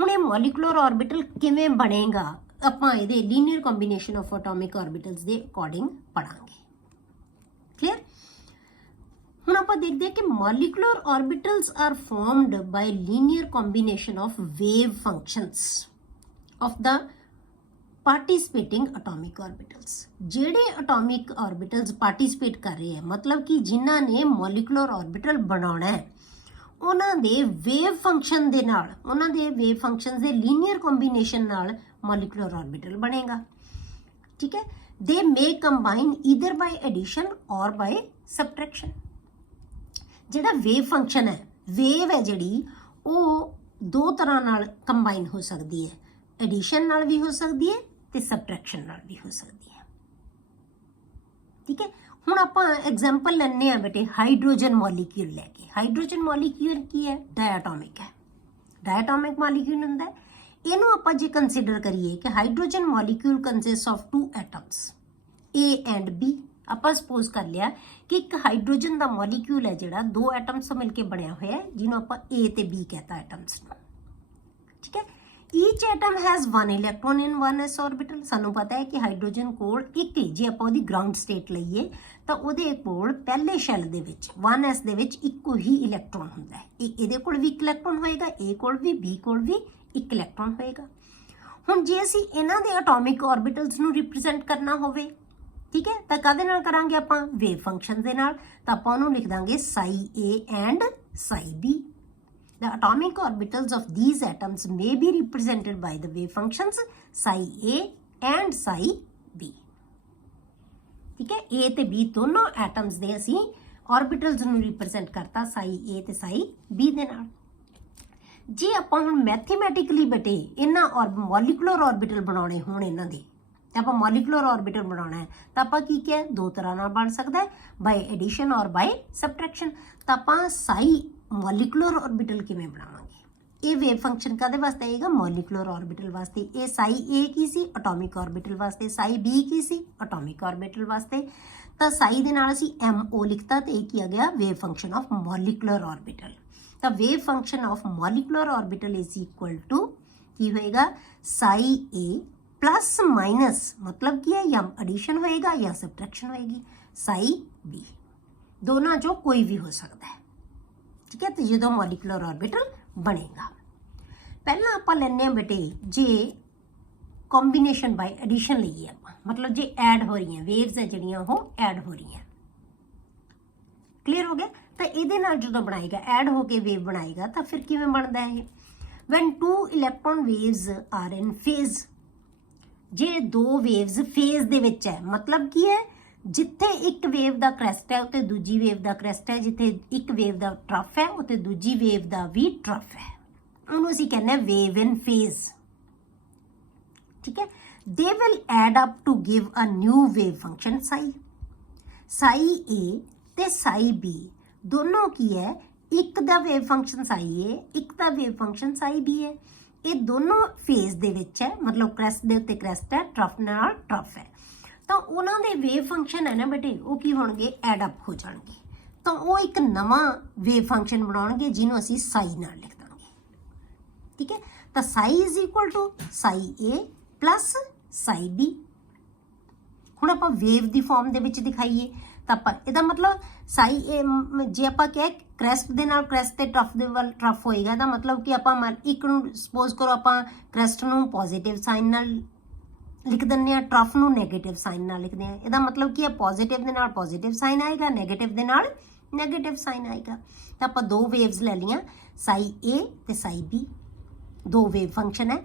ਹੁਣ ਇਹ ਮੋਲੀਕੂਲਰ ਆਰਬਿਟਲ ਕਿਵੇਂ ਬਣੇਗਾ ਆਪਾਂ ਇਹਦੇ linear combination of atomic orbitals ਦੇ ਅਕੋਰਡਿੰਗ ਪੜਾਂਗੇ। ਕਲੀਅਰ? ਹੁਣ ਆਪਾਂ ਦੇਖਦੇ ਹਾਂ ਕਿ molecular orbitals are formed by linear combination of wave functions of the participating atomic orbitals. ਜਿਹੜੇ ਐਟੋਮਿਕ ਆਰਬਿਟਲਸ ਪਾਰਟਿਸਿਪੇਟ ਕਰ ਰਹੇ ਹੈ ਮਤਲਬ ਕਿ ਜਿਨ੍ਹਾਂ ਨੇ ਮੋਲੀਕੂਲਰ ਆਰਬਿਟਲ ਬਣਾਉਣਾ ਹੈ ਉਹਨਾਂ ਦੇ ਵੇਵ ਫੰਕਸ਼ਨ ਦੇ ਨਾਲ, ਉਹਨਾਂ ਦੇ ਵੇਵ ਫੰਕਸ਼ਨਸ ਦੇ ਲੀਨੀਅਰ ਕੰਬੀਨੇਸ਼ਨ ਨਾਲ ਮੋਲੀਕੂਲਰ ਆਰਬਿਟਲ ਬਣੇਗਾ। ਠੀਕ ਹੈ, ਦੇ ਮੇ ਕੰਬਾਈਨ ਈਦਰ ਬਾਈ ਐਡੀਸ਼ਨ ਔਰ ਬਾਈ ਸਬਟ੍ਰੈਕਸ਼ਨ। ਜਿਹੜਾ ਵੇਵ ਫੰਕਸ਼ਨ ਹੈ, ਵੇਵ ਹੈ ਜਿਹੜੀ ਉਹ ਦੋ ਤਰ੍ਹਾਂ ਨਾਲ ਕੰਬਾਈਨ ਹੋ ਸਕਦੀ ਹੈ, ਐਡੀਸ਼ਨ ਨਾਲ ਵੀ ਹੋ ਸਕਦੀ ਹੈ ਤੇ ਸਬਟ੍ਰੈਕਸ਼ਨ ਨਾਲ ਵੀ ਹੋ ਸਕਦੀ ਹੈ। ਠੀਕ ਹੈ, ਹੁਣ ਆਪਾਂ ਐਗਜ਼ਾਮਪਲ ਲੈਣੇ ਆ ਬੇਟੇ ਹਾਈਡਰੋਜਨ ਮੋਲੀਕਿਊਲ ਲੈ ਕੇ। ਹਾਈਡਰੋਜਨ ਮੋਲੀਕਿਊਲ ਕੀ ਹੈ? ਡਾਇਆਟੋਮਿਕ ਹੈ। ਡਾਇਆਟੋਮਿਕ ਮੋਲੀਕਿਊਲ ਹੁੰਦਾ ਹੈ। ਇਹਨੂੰ ਆਪਾਂ ਜੇ ਕੰਸੀਡਰ ਕਰੀਏ ਕਿ hydrogen molecule consist of 2 atoms A and B। ਆਪਾਂ ਸਪੋਜ਼ ਕਰ ਲਿਆ ਕਿ ਇੱਕ ਹਾਈਡਰੋਜਨ ਦਾ ਮੋਲੀਕਿਊਲ ਹੈ ਜਿਹੜਾ 2 ਐਟਮਸ ਤੋਂ ਮਿਲ ਕੇ ਬਣਿਆ ਹੋਇਆ ਹੈ ਜਿਹਨੂੰ ਆਪਾਂ A ਤੇ B ਕਹਤਾ ਐਟਮਸ ਨੂੰ। ਠੀਕ ਹੈ, each atom has 1 electron in 1s orbital. ਸਾਨੂੰ ਪਤਾ ਹੈ ਕਿ ਹਾਈਡਰੋਜਨ ਕੋਲ ਇੱਕ ਹੀ, ਜੇ ਆਪਾਂ ਉਹਦੀ ਗਰਾਊਂਡ ਸਟੇਟ ਲਈਏ ਤਾਂ ਉਹਦੇ ਕੋਲ ਪਹਿਲੇ ਸ਼ੈਲ ਦੇ ਵਿੱਚ 1s ਦੇ ਵਿੱਚ ਇੱਕੋ ਹੀ ਇਲੈਕਟ੍ਰੋਨ ਹੁੰਦਾ ਹੈ। ਇਹਦੇ ਕੋਲ ਵੀ ਇੱਕ ਇਲੈਕਟ੍ਰੋਨ ਹੋਏਗਾ, A ਕੋਲ ਵੀ, B ਕੋਲ ਵੀ ਇੱਕ ਇਲੈਕਟ੍ਰੋਨ ਹੋਏਗਾ। ਹੁਣ ਜੇ ਅਸੀਂ ਇਹਨਾਂ ਦੇ ਐਟੋਮਿਕ ਆਰਬਿਟਲਸ ਨੂੰ ਰਿਪਰੈਜ਼ੈਂਟ ਕਰਨਾ ਹੋਵੇ, ਠੀਕ ਹੈ, ਤਾਂ ਕਾਹਦੇ ਨਾਲ ਕਰਾਂਗੇ ਆਪਾਂ? ਵੇਵ ਫੰਕਸ਼ਨ ਦੇ ਨਾਲ। ਤਾਂ ਆਪਾਂ ਉਹਨੂੰ ਲਿਖ ਦਾਂਗੇ psi A and psi B. The atomic orbitals of these atoms may be represented by the wave functions psi A and psi B. ਠੀਕ ਹੈ, A ਤੇ B ਦੋਨੋਂ ਐਟਮਸ ਦੇ ਅਸੀਂ ਆਰਬਿਟਲਸ ਨੂੰ ਰਿਪਰੈਜ਼ੈਂਟ ਕਰਤਾ psi A ਤੇ psi B ਦੇ ਨਾਲ। ਜੇ ਆਪਾਂ ਹੁਣ ਮੈਥਮੈਟਿਕਲੀ ਬੇਟੇ ਇਹਨਾਂ ਮੋਲੀਕੂਲਰ ਆਰਬਿਟਲ ਬਣਾਉਣੇ ਹੋਣ ਇਹਨਾਂ ਦੇ, ਤਾਂ ਆਪਾਂ ਮੋਲੀਕੂਲਰ ਆਰਬਿਟਲ ਬਣਾਉਣਾ ਹੈ ਤਾਂ ਆਪਾਂ ਕੀ ਕਿਹਾ? ਦੋ ਤਰ੍ਹਾਂ ਨਾਲ ਬਣ ਸਕਦਾ ਹੈ, ਬਾਈ ਐਡੀਸ਼ਨ ਔਰ ਬਾਈ ਸਬਟ੍ਰੈਕਸ਼ਨ। ਤਾਂ ਆਪਾਂ ਸਾਈ ਮੋਲੀਕੂਲਰ ਆਰਬਿਟਲ ਕਿਵੇਂ ਬਣਾਵਾਂਗੇ? ਇਹ ਵੇਵ ਫੰਕਸ਼ਨ ਕਾਹਦੇ ਵਾਸਤੇ ਆਏਗਾ? ਮੋਲੀਕੂਲਰ ਆਰਬਿਟਲ ਵਾਸਤੇ। ਇਹ ਸਾਈ A Ki C? Atomic orbital ਵਾਸਤੇ। ਸਾਈ B ਕੀ ਸੀ? ਐਟੋਮਿਕ ਆਰਬਿਟਲ ਵਾਸਤੇ। ਤਾਂ ਸਾਈ ਦੇ ਨਾਲ ਅਸੀਂ MO ਲਿਖਤਾ ਤੇ ਇਹ ਕੀ ਆ ਗਿਆ? Wave function of molecular orbital. ਤਾਂ wave function of molecular orbital is equal to ਕੀ ਹੋਏਗਾ? ਸਾਈ A प्लस माइनस मतलब की है या एडिशन होएगा या सबट्रैक्शन होएगी, साई B दोनों जो कोई भी हो सकता है। ठीक है, तो जो मॉलिक्यूलर ऑर्बिटल बनेगा। पहला आप लेने बेटे जे कॉम्बिनेशन बाय एडिशन लीए आप, मतलब जे ऐड हो रही हैं वेव्स है जड़ियां वो ऐड हो रही हैं। क्लियर हो गया? तो ये जो बनाएगा ऐड होके वेव बनाएगा तो फिर किवें बनता है? When two electron waves are in phase, जे दो वेव्स फेज दे विच है मतलब की है? जिथे एक वेव दा क्रेस्ट है उत्ते दूजी वेव दा क्रेस्ट है, जिथे एक वेव दा ट्रफ है उत्ते दूजी वेव दा भी ट्रफ है, उन्होंने असीं कहने वेव इन फेज। ठीक है, they will add up to give a new wave function psi. Psi A ते साई B दोनों की है, एक दा वेव फंक्शन साई A, एक दा वेव फंक्शन साई B है। ये दोनों फेज दे विच है, मतलब क्रैस्ट दे उत्ते क्रैस्ट है, ट्रफ नाल ट्रफ है। तो उन्हां दे वेव फंक्शन है ना बेटे वो की होणगे? एड अप हो जाणगे। तो वो एक नवा वेव फंक्शन बनाउणगे जिन्हों असीं साई नाल लिख दांगे। ठीक है, तो psi is equal to psi A plus psi B। हुण आपां वेव दी फॉर्म दे विच दिखाईए तो आपां इहदा मतलब साई A जे आपां कहे क्रैस्ट दे नाल क्रैस्ट ते ट्रफ दे वाल ट्रफ होएगा दा मतलब कि आपां एक नूं सपोज करो आपां क्रैस्ट नूं पॉजिटिव साइन नाल लिख दिंदे आ, ट्रफ नूं नैगेटिव साइन नाल लिखदे आ। इहदा मतलब कि पॉजिटिव दे नाल पॉजिटिव साइन आएगा, नैगेटिव दे नाल नैगेटिव साइन आएगा। तो आपां दो वेव्स ले लियां साई A ते साई B, दो वेव फंक्शन है।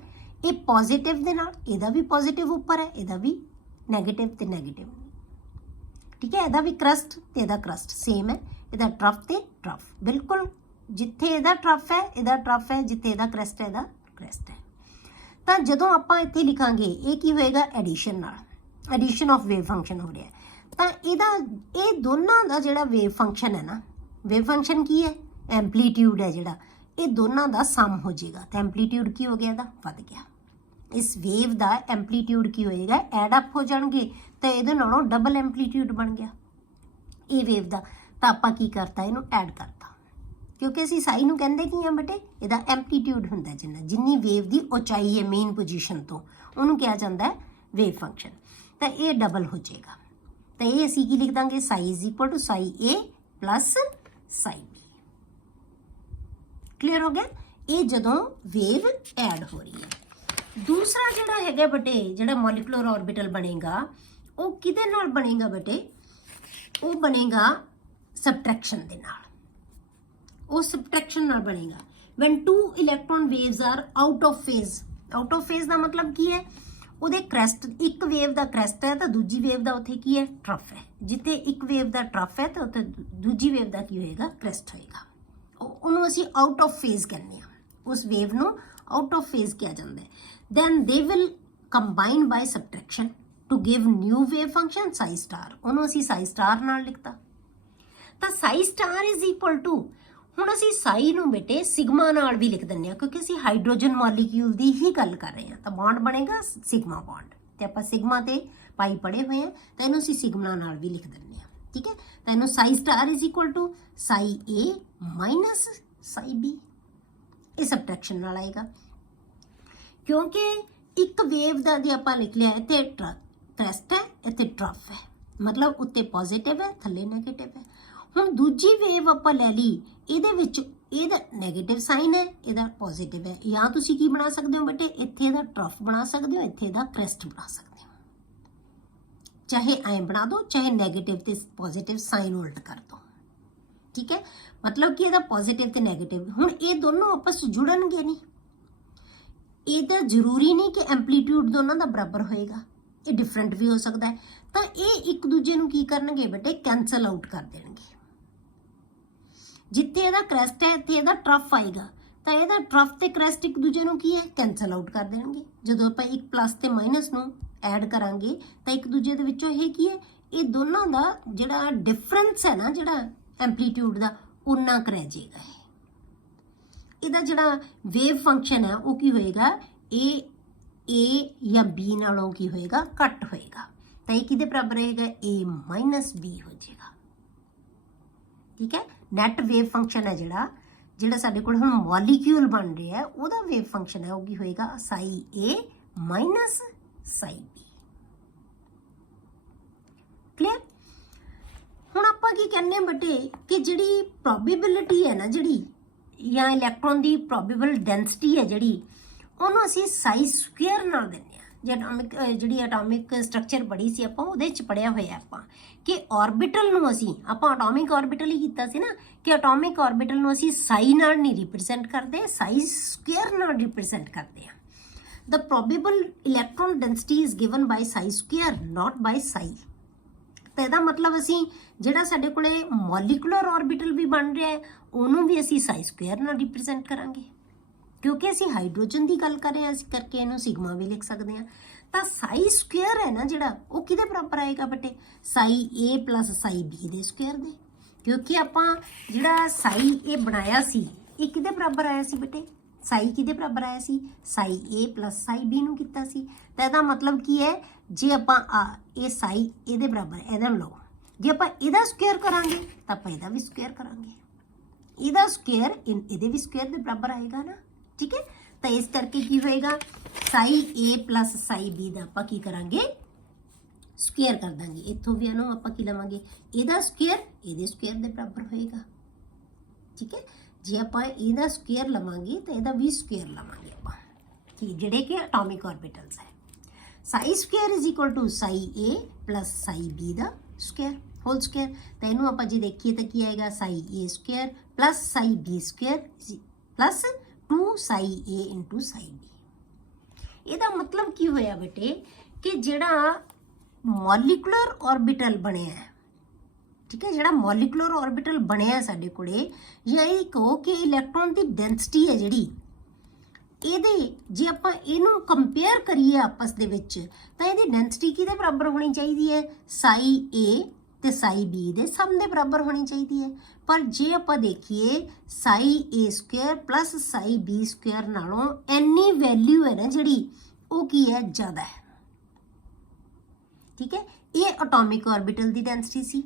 ये पॉजिटिव दे नाल इहदा भी पॉजिटिव उपर है, इहदा भी नैगेटिव ते नैगेटिव। ठीक है, इहदा भी क्रस्ट ते इहदा क्रस्ट सेम है, इहदा ट्रफ ते ट्रफ बिल्कुल जिथे इहदा ट्रफ है इहदा ट्रफ है, जिथे इहदा क्रस्ट है इहदा क्रस्ट है। तो जदों आपां इत्थे लिखांगे ये की होएगा? एडिशन नाल, एडिशन ऑफ वेव फंक्शन हो रहा है। तो इहदा ये दोनों दा जिहड़ा वेव फंक्शन है ना, वेव फंक्शन की है? एंपलीट्यूड है जिहड़ा, ये दोनों दा सम हो जाएगा। तो एंपलीट्यूड की हो गया? इहदा वध गया। इस वेव का एंपलीट्यूड की होएगा? एड अप हो जाएंगे तो ये नालों डबल एंपलीट्यूड बन गया ये वेव का। तो आपां की करता इनू ऐड करता, क्योंकि असीं साई नूं कहंदे की हां बेटे इहदा एंपलीट्यूड हुंदा जिन्ना जिन्नी वेव की उचाई है मेन पोजीशन तो उहनूं कहा जाता है वेव फंक्शन। तो ये डबल हो जाएगा। तो ये असीं की लिख दांगे? Psi is equal to psi A plus psi B। Clear हो गया? ये जदों वेव ऐड हो रही है। दूसरा जिहड़ा हैगा बेटे जिहड़ा मॉलिक्यूलर ऑर्बिटल बनेगा वो किहदे नाल बनेगा बेटे? वो बनेगा सबट्रैक्शन दे नाल। वो सबट्रैक्शन नाल बनेगा when two electron waves are out of phase. Out of phase का मतलब की है? ਉਹਦੇ क्रैस्ट एक वेव का क्रैस्ट है तो दूजी वेव का उत्थे की है? ट्रफ है। जिथे एक वेव का ट्रफ है तो उत्थे दूजी वेव का की होएगा? क्रैस्ट होएगा। ਉਹਨੂੰ ਅਸੀਂ आउट ऑफ फेज कहने हैं, उस वेव ਨੂੰ आउट ऑफ फेज किया जाता है। then they will combine by subtraction to give new wave function psi star। ਉਹਨੂੰ ਅਸੀਂ psi star ਨਾਲ ਲਿਖਤਾ। ਤਾਂ psi star is equal to, ਹੁਣ ਅਸੀਂ ਸਾਈ ਨੂੰ ਬੇਟੇ ਸਿਗਮਾ ਨਾਲ ਵੀ ਲਿਖ ਦਿੰਦੇ ਹਾਂ ਕਿਉਂਕਿ ਅਸੀਂ ਹਾਈਡਰੋਜਨ ਮੋਲੀਕਿਊਲ ਦੀ ਹੀ ਗੱਲ ਕਰ ਰਹੇ ਹਾਂ। ਤਾਂ ਬੌਂਡ ਬਣੇਗਾ ਸਿਗਮਾ ਬੌਂਡ, ਤੇ ਆਪਾਂ ਸਿਗਮਾ ਤੇ ਪਾਈ ਪੜੇ ਹੋਏ ਹਾਂ ਤਾਂ ਇਹਨੂੰ ਅਸੀਂ ਸਿਗਮਾ ਨਾਲ ਵੀ ਲਿਖ ਦਿੰਦੇ ਹਾਂ। ਠੀਕ ਹੈ, ਤਾਂ ਇਹਨੂੰ psi star is equal to psi A minus psi B। ਇਹ ਸਬਟ੍ਰੈਕਸ਼ਨ ਨਾਲ ਆਏਗਾ क्योंकि एक वेव का जो आप लिख लिया इतने क्रैस्ट है इतने ट्रफ है, मतलब उत्ते पॉजिटिव है थले नैगेटिव है। हुण दूजी वेव आप लै ली, ये ਇਹਦਾ ਨੈਗੇਟਿਵ ਸਾਈਨ ਹੈ, ਇਹਦਾ ਪੋਜ਼ਿਟਿਵ ਹੈ। ਜਾਂ ਤੁਸੀਂ ਕੀ ਬਣਾ ਸਕਦੇ ਹੋ ਬੇਟੇ, ਇੱਥੇ ਇਹਦਾ ਟਰਫ ਬਣਾ ਸਕਦੇ ਹੋ, ਇੱਥੇ ਇਹਦਾ ਕ੍ਰੈਸਟ ਬਣਾ ਸਕਦੇ ਹੋ। ਚਾਹੇ ਐਂ ਬਣਾ ਦਿਓ, ਚਾਹੇ ਨੈਗੇਟਿਵ ਤੇ ਪੋਜ਼ਿਟਿਵ ਸਾਈਨ ਉਲਟ ਕਰ ਦਿਓ। ਠੀਕ ਹੈ, ਮਤਲਬ ਕਿ ਇਹਦਾ ਪੋਜ਼ਿਟਿਵ ਤੇ ਨੈਗੇਟਿਵ, ਹੁਣ ਇਹ ਦੋਨੋਂ ਆਪਸ ਵਿੱਚ ਜੁੜਨਗੇ ਨਹੀਂ। ਇਹਦਾ ਜ਼ਰੂਰੀ ਨਹੀਂ ਕਿ ਐਂਪਲੀਟਿਊਡ ਦੋਨਾਂ ਦਾ ਬਰਾਬਰ ਹੋਏਗਾ, ਇਹ ਡਿਫਰੈਂਟ ਵੀ ਹੋ ਸਕਦਾ ਹੈ। ਤਾਂ ਇਹ ਇੱਕ ਦੂਜੇ ਨੂੰ ਕੀ ਕਰਨਗੇ ਬੇਟੇ, ਕੈਂਸਲ ਆਊਟ ਕਰ ਦੇਣਗੇ। ਜਿੱਥੇ ਇਹਦਾ ਕ੍ਰੈਸਟ ਹੈ ਇੱਥੇ ਇਹਦਾ ਟਰਫ ਆਏਗਾ, ਤਾਂ ਇਹਦਾ ਟਰਫ ਤੇ ਕ੍ਰੈਸਟ ਇੱਕ ਦੂਜੇ ਨੂੰ ਕੀ ਹੈ, ਕੈਂਸਲ ਆਊਟ ਕਰ ਦੇਣਗੇ। ਜਦੋਂ ਆਪਾਂ ਇੱਕ ਪਲੱਸ ਤੇ ਮਾਈਨਸ ਨੂੰ ਐਡ ਕਰਾਂਗੇ ਤਾਂ ਇੱਕ ਦੂਜੇ ਦੇ ਵਿੱਚੋਂ ਇਹ ਕੀ ਹੈ, ਇਹ ਦੋਨਾਂ ਦਾ ਜਿਹੜਾ ਡਿਫਰੈਂਸ ਹੈ ਨਾ, ਜਿਹੜਾ ਐਂਪਲੀਟਿਊਡ ਦਾ, ਉਨਾ ਕੁ ਰਹਿ ਜਾਏਗਾ। ਇਹਦਾ ਜਿਹੜਾ ਵੇਵ ਫੰਕਸ਼ਨ ਹੈ ਉਹ ਕੀ ਹੋਏਗਾ, ਇਹ A ਜਾਂ B ਨਾਲੋਂ ਕੀ ਹੋਏਗਾ, ਘੱਟ ਹੋਏਗਾ। ਤਾਂ ਇਹ ਕਿਹਦੇ ਬਰਾਬਰ ਰਹੇਗਾ, A ਮਾਈਨਸ B ਹੋ ਜਾਏਗਾ। ਠੀਕ ਹੈ, ਨੈਟ ਵੇਵ ਫੰਕਸ਼ਨ ਹੈ ਜਿਹੜਾ ਸਾਡੇ ਕੋਲ ਹੁਣ ਮੋਲੀਕਿਊਲ ਬਣ ਰਿਹਾ ਹੈ, ਉਹਦਾ ਵੇਵ ਫੰਕਸ਼ਨ ਹੈ ਉਹ ਕੀ ਹੋਏਗਾ, psi A minus Sai B। Clear. ਹੁਣ ਆਪਾਂ ਕੀ ਕਹਿੰਦੇ ਹਾਂ ਬੇਟੇ ਕਿ ਜਿਹੜੀ ਪ੍ਰੋਬੇਬਿਲਿਟੀ ਹੈ ਨਾ, ਜਿਹੜੀ ਜਾਂ ਇਲੈਕਟ੍ਰੋਨ ਦੀ ਪ੍ਰੋਬੇਬਲ ਡੈਂਸਿਟੀ ਹੈ ਜਿਹੜੀ, ਉਹਨੂੰ ਅਸੀਂ ਸਾਈ ਸਕੁਅਰ ਨਾਲ ਦਿੰਦੇ ਹਾਂ। ਜਿਹੜੀ ਐਟੋਮਿਕ ਸਟਰਕਚਰ ਪੜ੍ਹੀ ਸੀ ਆਪਾਂ, ਉਹਦੇ ਚ ਪੜ੍ਹਿਆ ਹੋਇਆ ਆਪਾਂ ਕਿ ਆਰਬਿਟਲ ਨੂੰ ਆਪਾਂ ਐਟੋਮਿਕ ਆਰਬਿਟਲ ਹੀ ਕੀਤਾ ਸੀ ਨਾ, ਕਿ ਐਟੋਮਿਕ ਆਰਬਿਟਲ ਨੂੰ ਅਸੀਂ ਸਾਈ ਨਾਲ ਨਹੀਂ ਰਿਪਰੈਜ਼ੈਂਟ ਕਰਦੇ, ਸਾਈ ਸਕੁਅਰ ਨਾਲ ਰਿਪਰੈਜ਼ੈਂਟ ਕਰਦੇ ਹਾਂ। The probable electron density is given by psi square, not by psi। ਤਾਂ ਇਹਦਾ ਮਤਲਬ ਅਸੀਂ ਜਿਹੜਾ ਸਾਡੇ ਕੋਲੇ ਮੋਲੀਕੂਲਰ ਆਰਬਿਟਲ ਵੀ ਬਣ ਰਿਹਾ ਹੈ, ਉਹਨੂੰ ਵੀ ਅਸੀਂ ਸਾਈ ਸਕੁਅਰ ਨਾਲ ਰਿਪਰੈਜ਼ੈਂਟ ਕਰਾਂਗੇ, ਕਿਉਂਕਿ ਅਸੀਂ ਹਾਈਡਰੋਜਨ ਦੀ ਗੱਲ ਕਰ ਰਹੇ ਹਾਂ, ਅਸੀਂ ਕਰਕੇ ਇਹਨੂੰ ਸਿਗਮਾ ਵੀ ਲਿਖ ਸਕਦੇ ਹਾਂ। ਤਾਂ ਸਾਈ ਸਕੁਅਰ ਹੈ ਨਾ ਜਿਹੜਾ, ਉਹ ਕਿਹਦੇ ਬਰਾਬਰ ਆਏਗਾ ਬੇਟੇ, ਸਾਈ A ਪਲੱਸ ਸਾਈ B ਦੇ ਸਕੁਅਰ ਦੇ। ਕਿਉਂਕਿ ਆਪਾਂ ਜਿਹੜਾ ਸਾਈ A ਬਣਾਇਆ ਸੀ, ਇਹ ਕਿਹਦੇ ਬਰਾਬਰ ਆਇਆ ਸੀ ਬੇਟੇ, ਸਾਈ ਕਿਹਦੇ ਬਰਾਬਰ ਆਇਆ ਸੀ, ਸਾਈ A ਪਲੱਸ ਸਾਈ B ਨੂੰ ਕੀਤਾ ਸੀ। ਤਾਂ ਇਹਦਾ ਮਤਲਬ ਕੀ ਹੈ, ਜੇ ਆਪਾਂ ਇਹ ਸਾਈ ਇਹਦੇ ਬਰਾਬਰ, ਇਹਦਾ ਲਓ, ਜੇ ਆਪਾਂ ਇਹਦਾ ਸਕੁਅਰ ਕਰਾਂਗੇ ਤਾਂ ਆਪਾਂ ਇਹਦਾ ਵੀ ਸਕੁਅਰ ਕਰਾਂਗੇ, ਇਹਦਾ ਸਕੁਅਰ ਇਹਦੇ ਵੀ ਸਕੁਅਰ ਦੇ ਬਰਾਬਰ ਆਏਗਾ ਨਾ। ਠੀਕ ਹੈ, ਤਾਂ ਇਸ ਕਰਕੇ ਕੀ ਹੋਏਗਾ, psi A plus psi B ਦਾ ਆਪਾਂ ਕੀ ਕਰਾਂਗੇ, ਸਕੁਅਰ ਕਰ ਦਾਂਗੇ। ਇੱਥੋਂ ਵੀ ਇਹਨੂੰ ਆਪਾਂ ਕੀ ਲਵਾਂਗੇ, ਇਹਦਾ ਸਕੁਅਰ ਇਹਦੇ ਸਕੁਅਰ ਦੇ ਬਰਾਬਰ ਹੋਏਗਾ। ਠੀਕ ਹੈ, ਜੇ ਆਪਾਂ ਇਹਦਾ ਸਕੁਅਰ ਲਵਾਂਗੇ ਤਾਂ ਇਹਦਾ ਵੀ ਸਕੁਅਰ ਲਵਾਂਗੇ ਆਪਾਂ, ਕਿ ਜਿਹੜੇ ਕਿ ਐਟੋਮਿਕ ਆਰਬਿਟਲਸ ਹੈ। Psi square is equal to psi A plus psi B ਦਾ ਸਕੁਅਰ ਹੋਲ ਸਕੁਅਰ। ਤਾਂ ਇਹਨੂੰ ਆਪਾਂ ਜੇ ਦੇਖੀਏ ਤਾਂ ਕੀ ਆਏਗਾ, psi A square plus psi B square plus 2 psi A into psi B। ਇਹਦਾ ਮਤਲਬ ਕੀ ਹੋਇਆ ਬੇਟੇ ਕਿ ਜਿਹੜਾ ਮੋਲੀਕੂਲਰ ਆਰਬਿਟਲ ਬਣਿਆ ਹੈ, ਠੀਕ ਹੈ, ਜਿਹੜਾ ਮੋਲੀਕੂਲਰ ਆਰਬਿਟਲ ਬਣਿਆ ਸਾਡੇ ਕੋਲੇ, ਜਾਂ ਇਹ ਕਹੋ ਕਿ ਇਲੈਕਟ੍ਰੋਨ ਦੀ ਡੈਂਸਿਟੀ ਹੈ ਜਿਹੜੀ, ਇਹਦੇ ਜੇ ਆਪਾਂ ਇਹਨੂੰ ਕੰਪੇਅਰ ਕਰੀਏ ਆਪਸ ਦੇ ਵਿੱਚ, ਤਾਂ ਇਹਦੀ ਡੈਂਸਿਟੀ ਕਿਹਦੇ ਬਰਾਬਰ ਹੋਣੀ ਚਾਹੀਦੀ ਹੈ, ਸਾਈ A ਤੇ ਸਾਈ B ਦੇ ਸਮ ਦੇ ਬਰਾਬਰ ਹੋਣੀ ਚਾਹੀਦੀ ਹੈ। ਪਰ ਜੇ ਆਪਾਂ ਦੇਖੀਏ ਸਾਈ A square plus psi B square ਨਾਲੋਂ ਇੰਨੀ ਵੈਲਿਊ ਹੈ ਨਾ ਜਿਹੜੀ, ਉਹ ਕੀ ਹੈ, ਜ਼ਿਆਦਾ ਹੈ। ਠੀਕ ਹੈ, ਇਹ ਐਟੋਮਿਕ ਆਰਬਿਟਲ ਦੀ ਡੈਂਸਿਟੀ ਸੀ,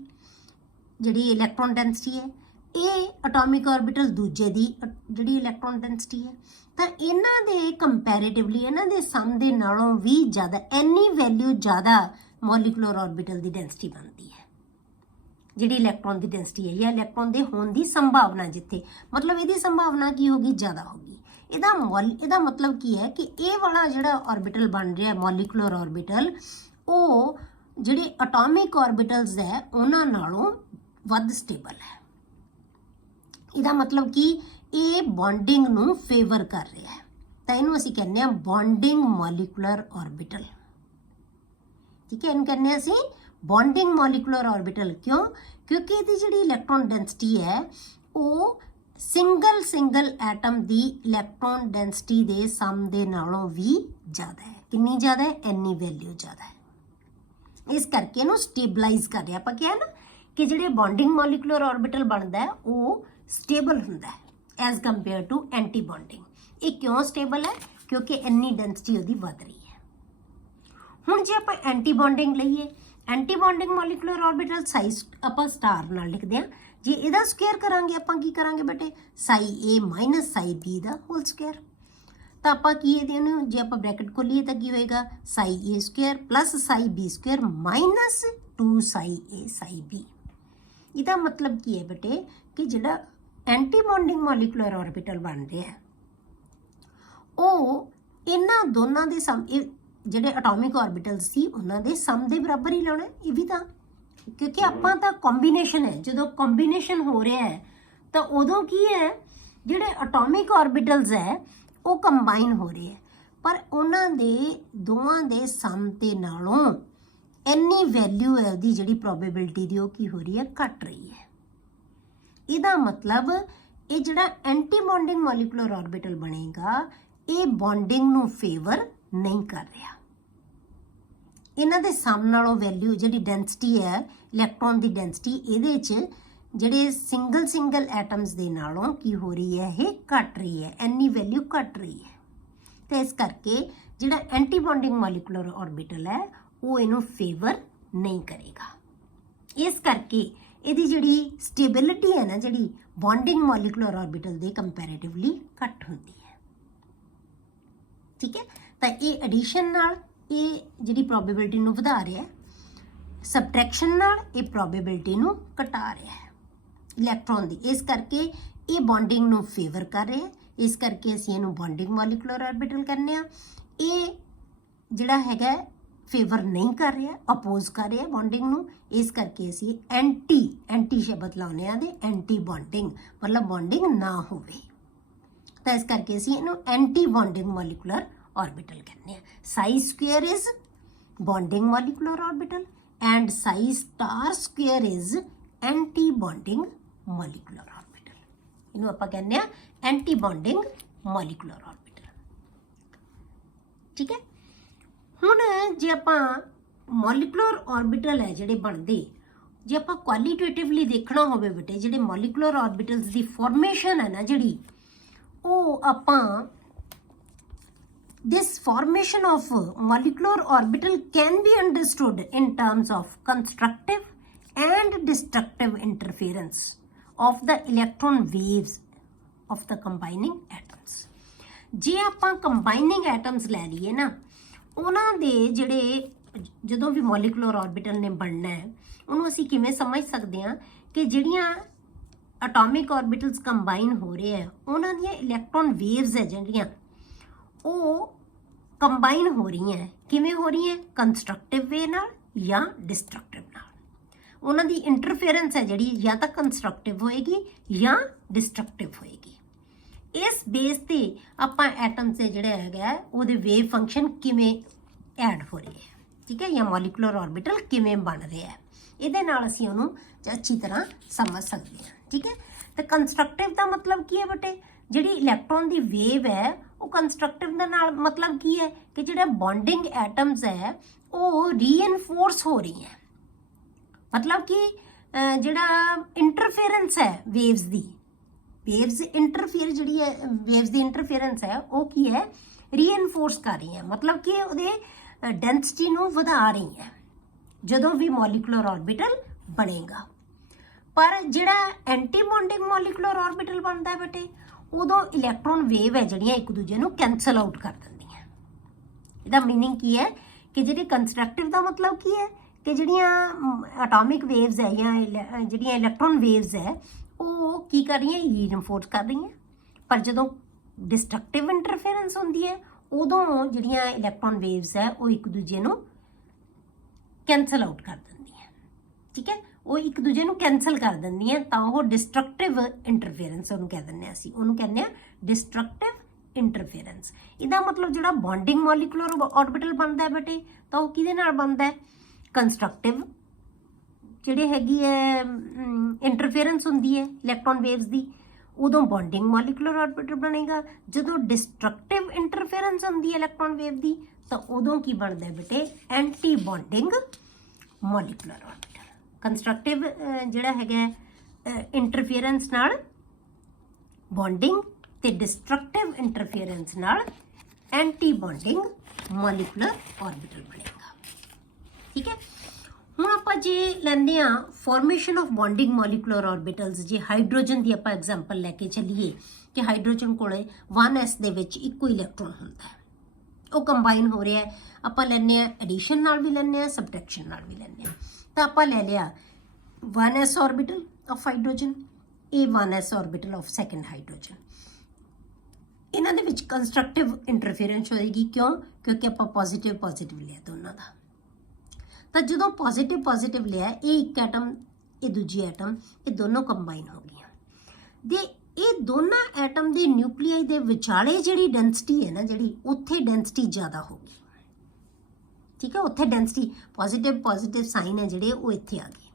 ਜਿਹੜੀ ਇਲੈਕਟ੍ਰੋਨ ਡੈਂਸਿਟੀ ਹੈ। ਇਹ ਐਟੋਮਿਕ ਆਰਬਿਟਲ ਦੂਜੇ ਦੀ ਜਿਹੜੀ ਇਲੈਕਟ੍ਰੋਨ ਡੈਂਸਿਟੀ ਹੈ। ਤਾਂ ਇਹਨਾਂ ਦੇ ਕੰਪੈਰੀਟਿਵਲੀ, ਇਹਨਾਂ ਦੇ ਸਮ ਦੇ ਨਾਲੋਂ ਵੀ ਜ਼ਿਆਦਾ, ਇੰਨੀ ਵੈਲਿਊ ਜ਼ਿਆਦਾ ਮੋਲੀਕੂਲਰ ਆਰਬਿਟਲ ਦੀ ਡੈਂਸਿਟੀ ਬਣਦੀ ਹੈ, ਜਿਹੜੀ ਇਲੈਕਟ੍ਰੋਨ ਦੀ ਡੈਂਸਿਟੀ ਹੈ, ਜਾਂ ਇਲੈਕਟ੍ਰੋਨ ਦੇ ਹੋਣ ਦੀ ਸੰਭਾਵਨਾ, ਜਿੱਥੇ ਮਤਲਬ ਇਹਦੀ ਸੰਭਾਵਨਾ ਕੀ ਹੋਗੀ, ਜ਼ਿਆਦਾ ਹੋਗੀ। ਇਹਦਾ ਮਤਲਬ ਕੀ ਹੈ ਕਿ ਇਹ ਵਾਲਾ ਜਿਹੜਾ ਆਰਬਿਟਲ ਬਣ ਰਿਹਾ ਮੋਲੀਕੂਲਰ ਆਰਬਿਟਲ, ਉਹ ਜਿਹੜੇ ਐਟੋਮਿਕ ਆਰਬਿਟਲਸ ਹੈ ਉਹਨਾਂ ਨਾਲੋਂ ਵੱਧ ਸਟੇਬਲ ਹੈ। ਇਹਦਾ ਮਤਲਬ ਕਿ ਇਹ ਬੌਂਡਿੰਗ ਨੂੰ ਫੇਵਰ ਕਰ ਰਿਹਾ ਹੈ। ਤਾਂ ਇਹਨੂੰ ਅਸੀਂ ਕਹਿੰਦੇ ਹਾਂ ਬੌਂਡਿੰਗ ਮੋਲੀਕੂਲਰ ਆਰਬਿਟਲ। ਠੀਕ ਹੈ, ਇਹਨੂੰ ਕਹਿੰਦੇ ਹਾਂ ਅਸੀਂ ਬੌਂਡਿੰਗ ਮੋਲੀਕੂਲਰ ਆਰਬਿਟਲ। ਕਿਉਂ? ਕਿਉਂਕਿ ਇਹਦੀ ਜਿਹੜੀ ਇਲੈਕਟ੍ਰੋਨ ਡੈਂਸਿਟੀ ਹੈ ਉਹ ਸਿੰਗਲ ਐਟਮ ਦੀ ਇਲੈਕਟ੍ਰੋਨ ਡੈਂਸਿਟੀ ਦੇ ਸਮ ਦੇ ਨਾਲੋਂ ਵੀ ਜ਼ਿਆਦਾ ਹੈ। ਕਿੰਨੀ ਜ਼ਿਆਦਾ ਹੈ? ਇੰਨੀ ਵੈਲਿਊ ਜ਼ਿਆਦਾ ਹੈ। ਇਸ ਕਰਕੇ ਇਹਨੂੰ ਸਟੇਬਲਾਈਜ਼ ਕਰ ਰਿਹਾ। ਆਪਾਂ ਕਿਹਾ ਨਾ ਕਿ ਜਿਹੜੇ ਬੌਂਡਿੰਗ ਮੋਲੀਕੂਲਰ ਆਰਬਿਟਲ ਬਣਦਾ ਹੈ ਉਹ ਸਟੇਬਲ ਹੁੰਦਾ ਹੈ as compared to anti bonding. ਇਹ ਕਿਉਂ ਸਟੇਬਲ ਹੈ? ਕਿਉਂਕਿ ਇੰਨੀ ਡੈਂਸਿਟੀ ਉਹਦੀ ਵੱਧ ਰਹੀ ਹੈ। ਹੁਣ ਜੇ ਆਪਾਂ ਐਂਟੀ ਬੌਂਡਿੰਗ ਲਈਏ, anti bonding molecular orbital size ਆਪਾਂ ਸਟਾਰ ਨਾਲ ਲਿਖਦੇ ਹਾਂ। ਜੇ ਇਹਦਾ ਸਕੁਅਰ ਕਰਾਂਗੇ ਆਪਾਂ ਕੀ ਕਰਾਂਗੇ ਬੇਟੇ? ਸਾਈ A minus Sai B the hole square. ਤਾਂ ਆਪਾਂ ਕੀ ਇਹਦੇ ਨੂੰ ਜੇ ਆਪਾਂ ਬ੍ਰੈਕਟ ਖੋਲੀਏ ਤਾਂ ਕੀ ਹੋਏਗਾ? Psi A square plus psi B square minus 2 psi A Sai B। ਇਹਦਾ ਮਤਲਬ ਕੀ ਹੈ ਬੇਟੇ ਕਿ ਜਿਹੜਾ ਐਂਟੀ ਬੌਂਡਿੰਗ ਮੋਲੀਕੂਲਰ ਆਰਬਿਟਲ ਬਣ ਰਿਹਾ ਉਹ ਇਹਨਾਂ ਦੋਨਾਂ ਦੇ ਸਮ ਜਿਹੜੇ ਐਟੋਮਿਕ ਆਰਬਿਟਲਸ ਸੀ ਉਹਨਾਂ ਦੇ ਸਮ ਦੇ ਬਰਾਬਰ ਹੀ ਲਾਉਣਾ ਇਹ ਵੀ ਤਾਂ ਕਿਉਂਕਿ ਆਪਾਂ ਤਾਂ ਕੰਬੀਨੇਸ਼ਨ ਹੈ ਜਦੋਂ ਕੰਬੀਨੇਸ਼ਨ ਹੋ ਰਿਹਾ ਹੈ ਤਾਂ ਉਦੋਂ ਕੀ ਹੈ ਜਿਹੜੇ ਐਟੋਮਿਕ ਆਰਬਿਟਲਸ ਹੈ ਉਹ ਕੰਬਾਈਨ ਹੋ ਰਹੇ ਹੈ ਪਰ ਉਹਨਾਂ ਦੇ ਦੋਵਾਂ ਦੇ ਸਮ ਤੇ ਨਾਲੋਂ ਇੰਨੀ ਵੈਲਿਊ ਹੈ ਉਹਦੀ ਜਿਹੜੀ ਪ੍ਰੋਬੇਬਿਲਿਟੀ ਦੀ ਉਹ ਕੀ ਹੋ ਰਹੀ ਹੈ ਘਟ ਰਹੀ ਹੈ ਇਹਦਾ ਮਤਲਬ ਇਹ ਜਿਹੜਾ ਐਂਟੀ ਬੌਂਡਿੰਗ ਮੋਲੀਕੂਲਰ ਆਰਬਿਟਲ ਬਣੇਗਾ ਇਹ ਬੌਂਡਿੰਗ ਨੂੰ ਫੇਵਰ ਨਹੀਂ ਕਰ ਰਿਹਾ ਇਹਨਾਂ ਦੇ ਸਮ ਨਾਲੋਂ ਵੈਲਿਊ ਜਿਹੜੀ ਡੈਂਸਿਟੀ ਹੈ ਇਲੈਕਟ੍ਰੋਨ ਦੀ ਡੈਂਸਿਟੀ ਇਹਦੇ 'ਚ ਜਿਹੜੇ ਸਿੰਗਲ ਐਟਮਸ ਦੇ ਨਾਲੋਂ ਕੀ ਹੋ ਰਹੀ ਹੈ ਇਹ ਘਟ ਰਹੀ ਹੈ ਇੰਨੀ ਵੈਲਿਊ ਘਟ ਰਹੀ ਹੈ ਤੇ ਇਸ ਕਰਕੇ ਜਿਹੜਾ ਐਂਟੀ ਬੌਂਡਿੰਗ ਮੋਲੀਕੂਲਰ ਆਰਬਿਟਲ ਹੈ ਉਹ ਇਹਨੂੰ ਫੇਵਰ ਨਹੀਂ ਕਰੇਗਾ ਇਸ ਕਰਕੇ ਇਹਦੀ ਜਿਹੜੀ ਸਟੇਬਿਲਿਟੀ ਹੈ ਨਾ ਜਿਹੜੀ ਬੌਂਡਿੰਗ ਮੋਲੀਕੂਲਰ ਆਰਬਿਟਲ ਦੇ ਕੰਪੈਰੀਟਿਵਲੀ ਘੱਟ ਹੁੰਦੀ ਹੈ ਠੀਕ ਹੈ ਤਾਂ ਇਹ ਐਡੀਸ਼ਨ ਨਾਲ ਇਹ ਜਿਹੜੀ ਪ੍ਰੋਬੇਬਿਲਿਟੀ ਨੂੰ ਵਧਾ ਰਿਹਾ ਹੈ ਸਬਟ੍ਰੈਕਸ਼ਨ ਨਾਲ ਇਹ ਪ੍ਰੋਬੇਬਿਲਿਟੀ ਨੂੰ ਘਟਾ ਰਿਹਾ ਹੈ ਇਲੈਕਟ੍ਰੋਨ ਦੀ ਇਸ ਕਰਕੇ ਇਹ ਬੌਂਡਿੰਗ ਨੂੰ ਫੇਵਰ ਕਰ ਰਿਹਾ ਹੈ ਇਸ ਕਰਕੇ ਅਸੀਂ ਇਹਨੂੰ ਬੌਂਡਿੰਗ ਮੋਲੀਕੂਲਰ ਆਰਬਿਟਲ ਕਹਿੰਦੇ ਆ ਇਹ ਜਿਹੜਾ ਹੈਗਾ ਫੇਵਰ ਨਹੀਂ ਕਰ ਰਿਹਾ ਅਪੋਜ਼ ਕਰ ਰਿਹਾ ਬੌਂਡਿੰਗ ਨੂੰ ਇਸ ਕਰਕੇ ਅਸੀਂ ਐਂਟੀ ਸ਼ਬਦ ਲਾਉਂਦੇ ਆ ਦੇ ਐਂਟੀ ਬੌਂਡਿੰਗ ਮਤਲਬ ਬੌਂਡਿੰਗ ਨਾ ਹੋਵੇ ਤਾਂ ਇਸ ਕਰਕੇ ਅਸੀਂ ਇਹਨੂੰ ਐਂਟੀ ਬੌਂਡਿੰਗ ਮੋਲੀਕੂਲਰ ਆਰਬਿਟਲ ਕਹਿੰਦੇ ਆ psi square is bonding molecular orbital and psi star square is anti bonding molecular orbital ਇਹਨੂੰ ਆਪਾਂ ਕਹਿੰਦੇ ਆ ਐਂਟੀ ਬੌਂਡਿੰਗ ਮੋਲੀਕੂਲਰ ਆਰਬਿਟਲ ਠੀਕ ਹੈ ਹੁਣ ਜੇ ਆਪਾਂ ਮੋਲੀਕੂਲਰ ਆਰਬਿਟਲ ਹੈ ਜਿਹੜੇ ਬਣਦੇ ਜੇ ਆਪਾਂ ਕੁਆਲੀਟੇਟਿਵਲੀ ਦੇਖਣਾ ਹੋਵੇ ਬੇਟੇ ਜਿਹੜੇ ਮੋਲੀਕੂਲਰ ਆਰਬਿਟਲਸ ਦੀ ਫਾਰਮੇਸ਼ਨ ਹੈ ਨਾ ਜਿਹੜੀ ਉਹ ਆਪਾਂ this formation of molecular orbital can be understood in terms of constructive and destructive interference of the electron waves of the combining atoms ਜੇ ਆਪਾਂ combining atoms ਲੈ ਲਈਏ ਨਾ ਉਹਨਾਂ ਦੇ ਜਿਹੜੇ ਜਦੋਂ ਵੀ molecular orbital ਨੇ ਬਣਨਾ ਹੈ ਉਹਨੂੰ ਅਸੀਂ ਕਿਵੇਂ ਸਮਝ ਸਕਦੇ ਹਾਂ ਕਿ ਜਿਹੜੀਆਂ atomic orbitals combine ਹੋ ਰਹੇ ਆ ਉਹਨਾਂ ਦੀਆਂ electron waves ਹੈ ਜਿਹੜੀਆਂ ਉਹ ਕੰਬਾਈਨ ਹੋ ਰਹੀਆਂ ਕਿਵੇਂ ਹੋ ਰਹੀਆਂ ਕੰਸਟਰਕਟਿਵ ਵੇ ਨਾਲ ਜਾਂ ਡਿਸਟਰਕਟਿਵ ਨਾਲ ਉਹਨਾਂ ਦੀ ਇੰਟਰਫੇਰੈਂਸ ਹੈ ਜਿਹੜੀ ਜਾਂ ਤਾਂ ਕੰਸਟਰਕਟਿਵ ਹੋਏਗੀ ਜਾਂ ਡਿਸਟਰਕਟਿਵ ਹੋਏਗੀ ਇਸ ਬੇਸ ਤੇ ਆਪਾਂ ਐਟਮਸ ਦੇ ਜਿਹੜੇ ਹੈਗਾ ਉਹਦੇ ਵੇਵ ਫੰਕਸ਼ਨ ਕਿਵੇਂ ਐਡ ਹੋ ਰਹੇ ਹੈ ਠੀਕ ਹੈ ਜਾਂ ਮੋਲੀਕੂਲਰ ਆਰਬਿਟਲ ਕਿਵੇਂ ਬਣ ਰਿਹਾ ਹੈ ਇਹਦੇ ਨਾਲ ਅਸੀਂ ਉਹਨੂੰ ਅੱਛੀ ਤਰ੍ਹਾਂ ਸਮਝ ਸਕਦੇ ਹਾਂ ਠੀਕ ਹੈ ਤੇ ਕੰਸਟਰਕਟਿਵ ਦਾ ਮਤਲਬ ਕੀ ਹੈ ਬੇਟੇ ਜਿਹੜੀ ਇਲੈਕਟ੍ਰੋਨ ਦੀ ਵੇਵ ਹੈ ਉਹ ਕੰਸਟਰਕਟਿਵ ਦੇ ਨਾਲ ਮਤਲਬ ਕੀ ਹੈ ਕਿ ਜਿਹੜੇ ਬੌਂਡਿੰਗ ਐਟਮਸ ਹੈ ਉਹ ਰੀਇਨਫੋਰਸ ਹੋ ਰਹੀ ਹੈ ਮਤਲਬ ਕਿ ਜਿਹੜਾ ਇੰਟਰਫੇਰੈਂਸ ਹੈ ਵੇਵਸ ਇੰਟਰਫੇਅਰ ਜਿਹੜੀ ਹੈ ਵੇਵਸ ਦੀ ਇੰਟਰਫੇਰੈਂਸ ਹੈ ਉਹ ਕੀ ਹੈ ਰੀਇਨਫੋਰਸ ਕਰ ਰਹੀ ਹੈ ਮਤਲਬ ਕਿ ਉਹਦੇ ਡੈਂਸਿਟੀ ਨੂੰ ਵਧਾ ਰਹੀ ਹੈ ਜਦੋਂ ਵੀ ਮੋਲੀਕੂਲਰ ਆਰਬਿਟਲ ਬਣੇਗਾ ਪਰ ਜਿਹੜਾ ਐਂਟੀ ਬੌਂਡਿੰਗ ਮੋਲੀਕੂਲਰ ਆਰਬਿਟਲ ਬਣਦਾ ਹੈ ਬੇਟੇ ਉਦੋਂ ਇਲੈਕਟ੍ਰੋਨ ਵੇਵ ਹੈ ਜਿਹੜੀਆਂ ਇੱਕ ਦੂਜੇ ਨੂੰ ਕੈਂਸਲ ਆਊਟ ਕਰ ਦਿੰਦੀਆਂ ਇਹਦਾ ਮੀਨਿੰਗ ਕੀ ਹੈ ਕਿ ਜਿਹੜੀ ਕੰਸਟਰਕਟਿਵ ਦਾ ਮਤਲਬ ਕੀ ਹੈ ਕਿ ਜਿਹੜੀਆਂ ਐਟੋਮਿਕ ਵੇਵਸ ਹੈ ਜਾਂ ਜਿਹੜੀਆਂ ਇਲੈਕਟ੍ਰੋਨ ਵੇਵਸ ਹੈ ਉਹ ਕੀ ਕਰ ਰਹੀਆਂ ਰੀਇਨਫੋਰਸ ਕਰ ਰਹੀਆਂ ਪਰ ਜਦੋਂ ਡਿਸਟਰਕਟਿਵ ਇੰਟਰਫੇਰੈਂਸ ਹੁੰਦੀ ਹੈ ਉਦੋਂ ਜਿਹੜੀਆਂ ਇਲੈਕਟ੍ਰੋਨ ਵੇਵਸ ਹੈ ਉਹ ਇੱਕ ਦੂਜੇ ਨੂੰ ਕੈਂਸਲ ਆਊਟ ਕਰ ਦਿੰਦੀਆਂ ਠੀਕ ਹੈ ਉਹ ਇੱਕ ਦੂਜੇ ਨੂੰ ਕੈਂਸਲ ਕਰ ਦਿੰਦੀਆਂ ਤਾਂ ਉਹ ਡਿਸਟਰਕਟਿਵ ਇੰਟਰਫੇਰੈਂਸ ਉਹਨੂੰ ਕਹਿ ਦਿੰਦੇ ਅਸੀਂ ਉਹਨੂੰ ਕਹਿੰਦੇ ਆ ਡਿਸਟਰਕਟਿਵ ਇੰਟਰਫੇਰੈਂਸ ਇਹਦਾ ਮਤਲਬ ਜਿਹੜਾ ਬੌਂਡਿੰਗ ਮੋਲੀਕੂਲਰ ਆਰਬਿਟਲ ਬਣਦਾ ਹੈ ਬੇਟੇ ਤਾਂ ਉਹ ਕਿਹਦੇ ਨਾਲ ਬਣਦਾ ਹੈ ਕੰਸਟਰਕਟਿਵ ਜਿਹੜੇ ਹੈਗੀ ਹੈ ਇੰਟਰਫੇਰੈਂਸ ਹੁੰਦੀ ਹੈ ਇਲੈਕਟ੍ਰੋਨ ਵੇਵਸ ਦੀ ਉਦੋਂ ਬੌਂਡਿੰਗ ਮੋਲੀਕੂਲਰ ਆਰਬਿਟਲ ਬਣੇਗਾ ਜਦੋਂ ਡਿਸਟਰਕਟਿਵ ਇੰਟਰਫੇਰੈਂਸ ਹੁੰਦੀ ਹੈ ਇਲੈਕਟ੍ਰੋਨ ਵੇਵ ਦੀ ਤਾਂ ਉਦੋਂ ਕੀ ਬਣਦਾ ਹੈ ਬੇਟੇ anti bonding molecular orbital constructive ਜਿਹੜਾ ਹੈਗਾ ਇੰਟਰਫੇਰੈਂਸ ਨਾਲ ਬੌਂਡਿੰਗ ਤੇ ਡਿਸਟਰਕਟਿਵ ਇੰਟਰਫੇਰੈਂਸ ਨਾਲ ਐਂਟੀ ਬੌਂਡਿੰਗ ਮੋਲੀਕੂਲਰ ਆਰਬਿਟਲ ਬਣੇਗਾ ਠੀਕ ਹੈ ਹੁਣ ਆਪਾਂ ਜੇ ਲੈਂਦੇ ਆ ਫਾਰਮੇਸ਼ਨ ਆਫ ਬੌਂਡਿੰਗ ਮੋਲੀਕੂਲਰ ਆਰਬਿਟਲਸ ਜੇ ਹਾਈਡਰੋਜਨ ਦੀ ਆਪਾਂ ਐਗਜ਼ਾਮਪਲ ਲੈ ਕੇ ਚੱਲੀਏ ਕਿ ਹਾਈਡਰੋਜਨ ਕੋਲੇ 1s ਦੇ ਵਿੱਚ ਇੱਕੋ ਇਲੈਕਟ੍ਰੋਨ ਹੁੰਦਾ ਹੈ ਉਹ ਕੰਬਾਈਨ ਹੋ ਰਿਹਾ ਹੈ ਆਪਾਂ ਲੈਂਦੇ ਆ ਐਡੀਸ਼ਨ ਨਾਲ ਵੀ ਲੈਂਦੇ ਆ ਸਬਟ੍ਰੈਕਸ਼ਨ ਨਾਲ ਵੀ ਲੈਂਦੇ ਆ ਤਾਂ ਆਪਾਂ ਲੈ ਲਿਆ 1s orbital of hydrogen A1s orbital of second hydrogen. इन्हां दे विच कंस्ट्रक्टिव इंटरफेरेंस होएगी, क्यों? क्योंकि आपां पॉजिटिव पॉजिटिव लिया दोनों का। तो जो पॉजिटिव पॉजिटिव लिया ये एक एटम ये दूजी एटम ये दोनों कंबाइन हो गई दे ये दोनों एटम के न्यूक्लियाई दे विचाले जिहड़ी डेंसिटी है ना जिहड़ी उत्थे डेंसिटी ज़्यादा होगी। ठीक है, उत्थे डेंसिटी पॉजिटिव साइन है जिहड़े वो इत्थे आ गए।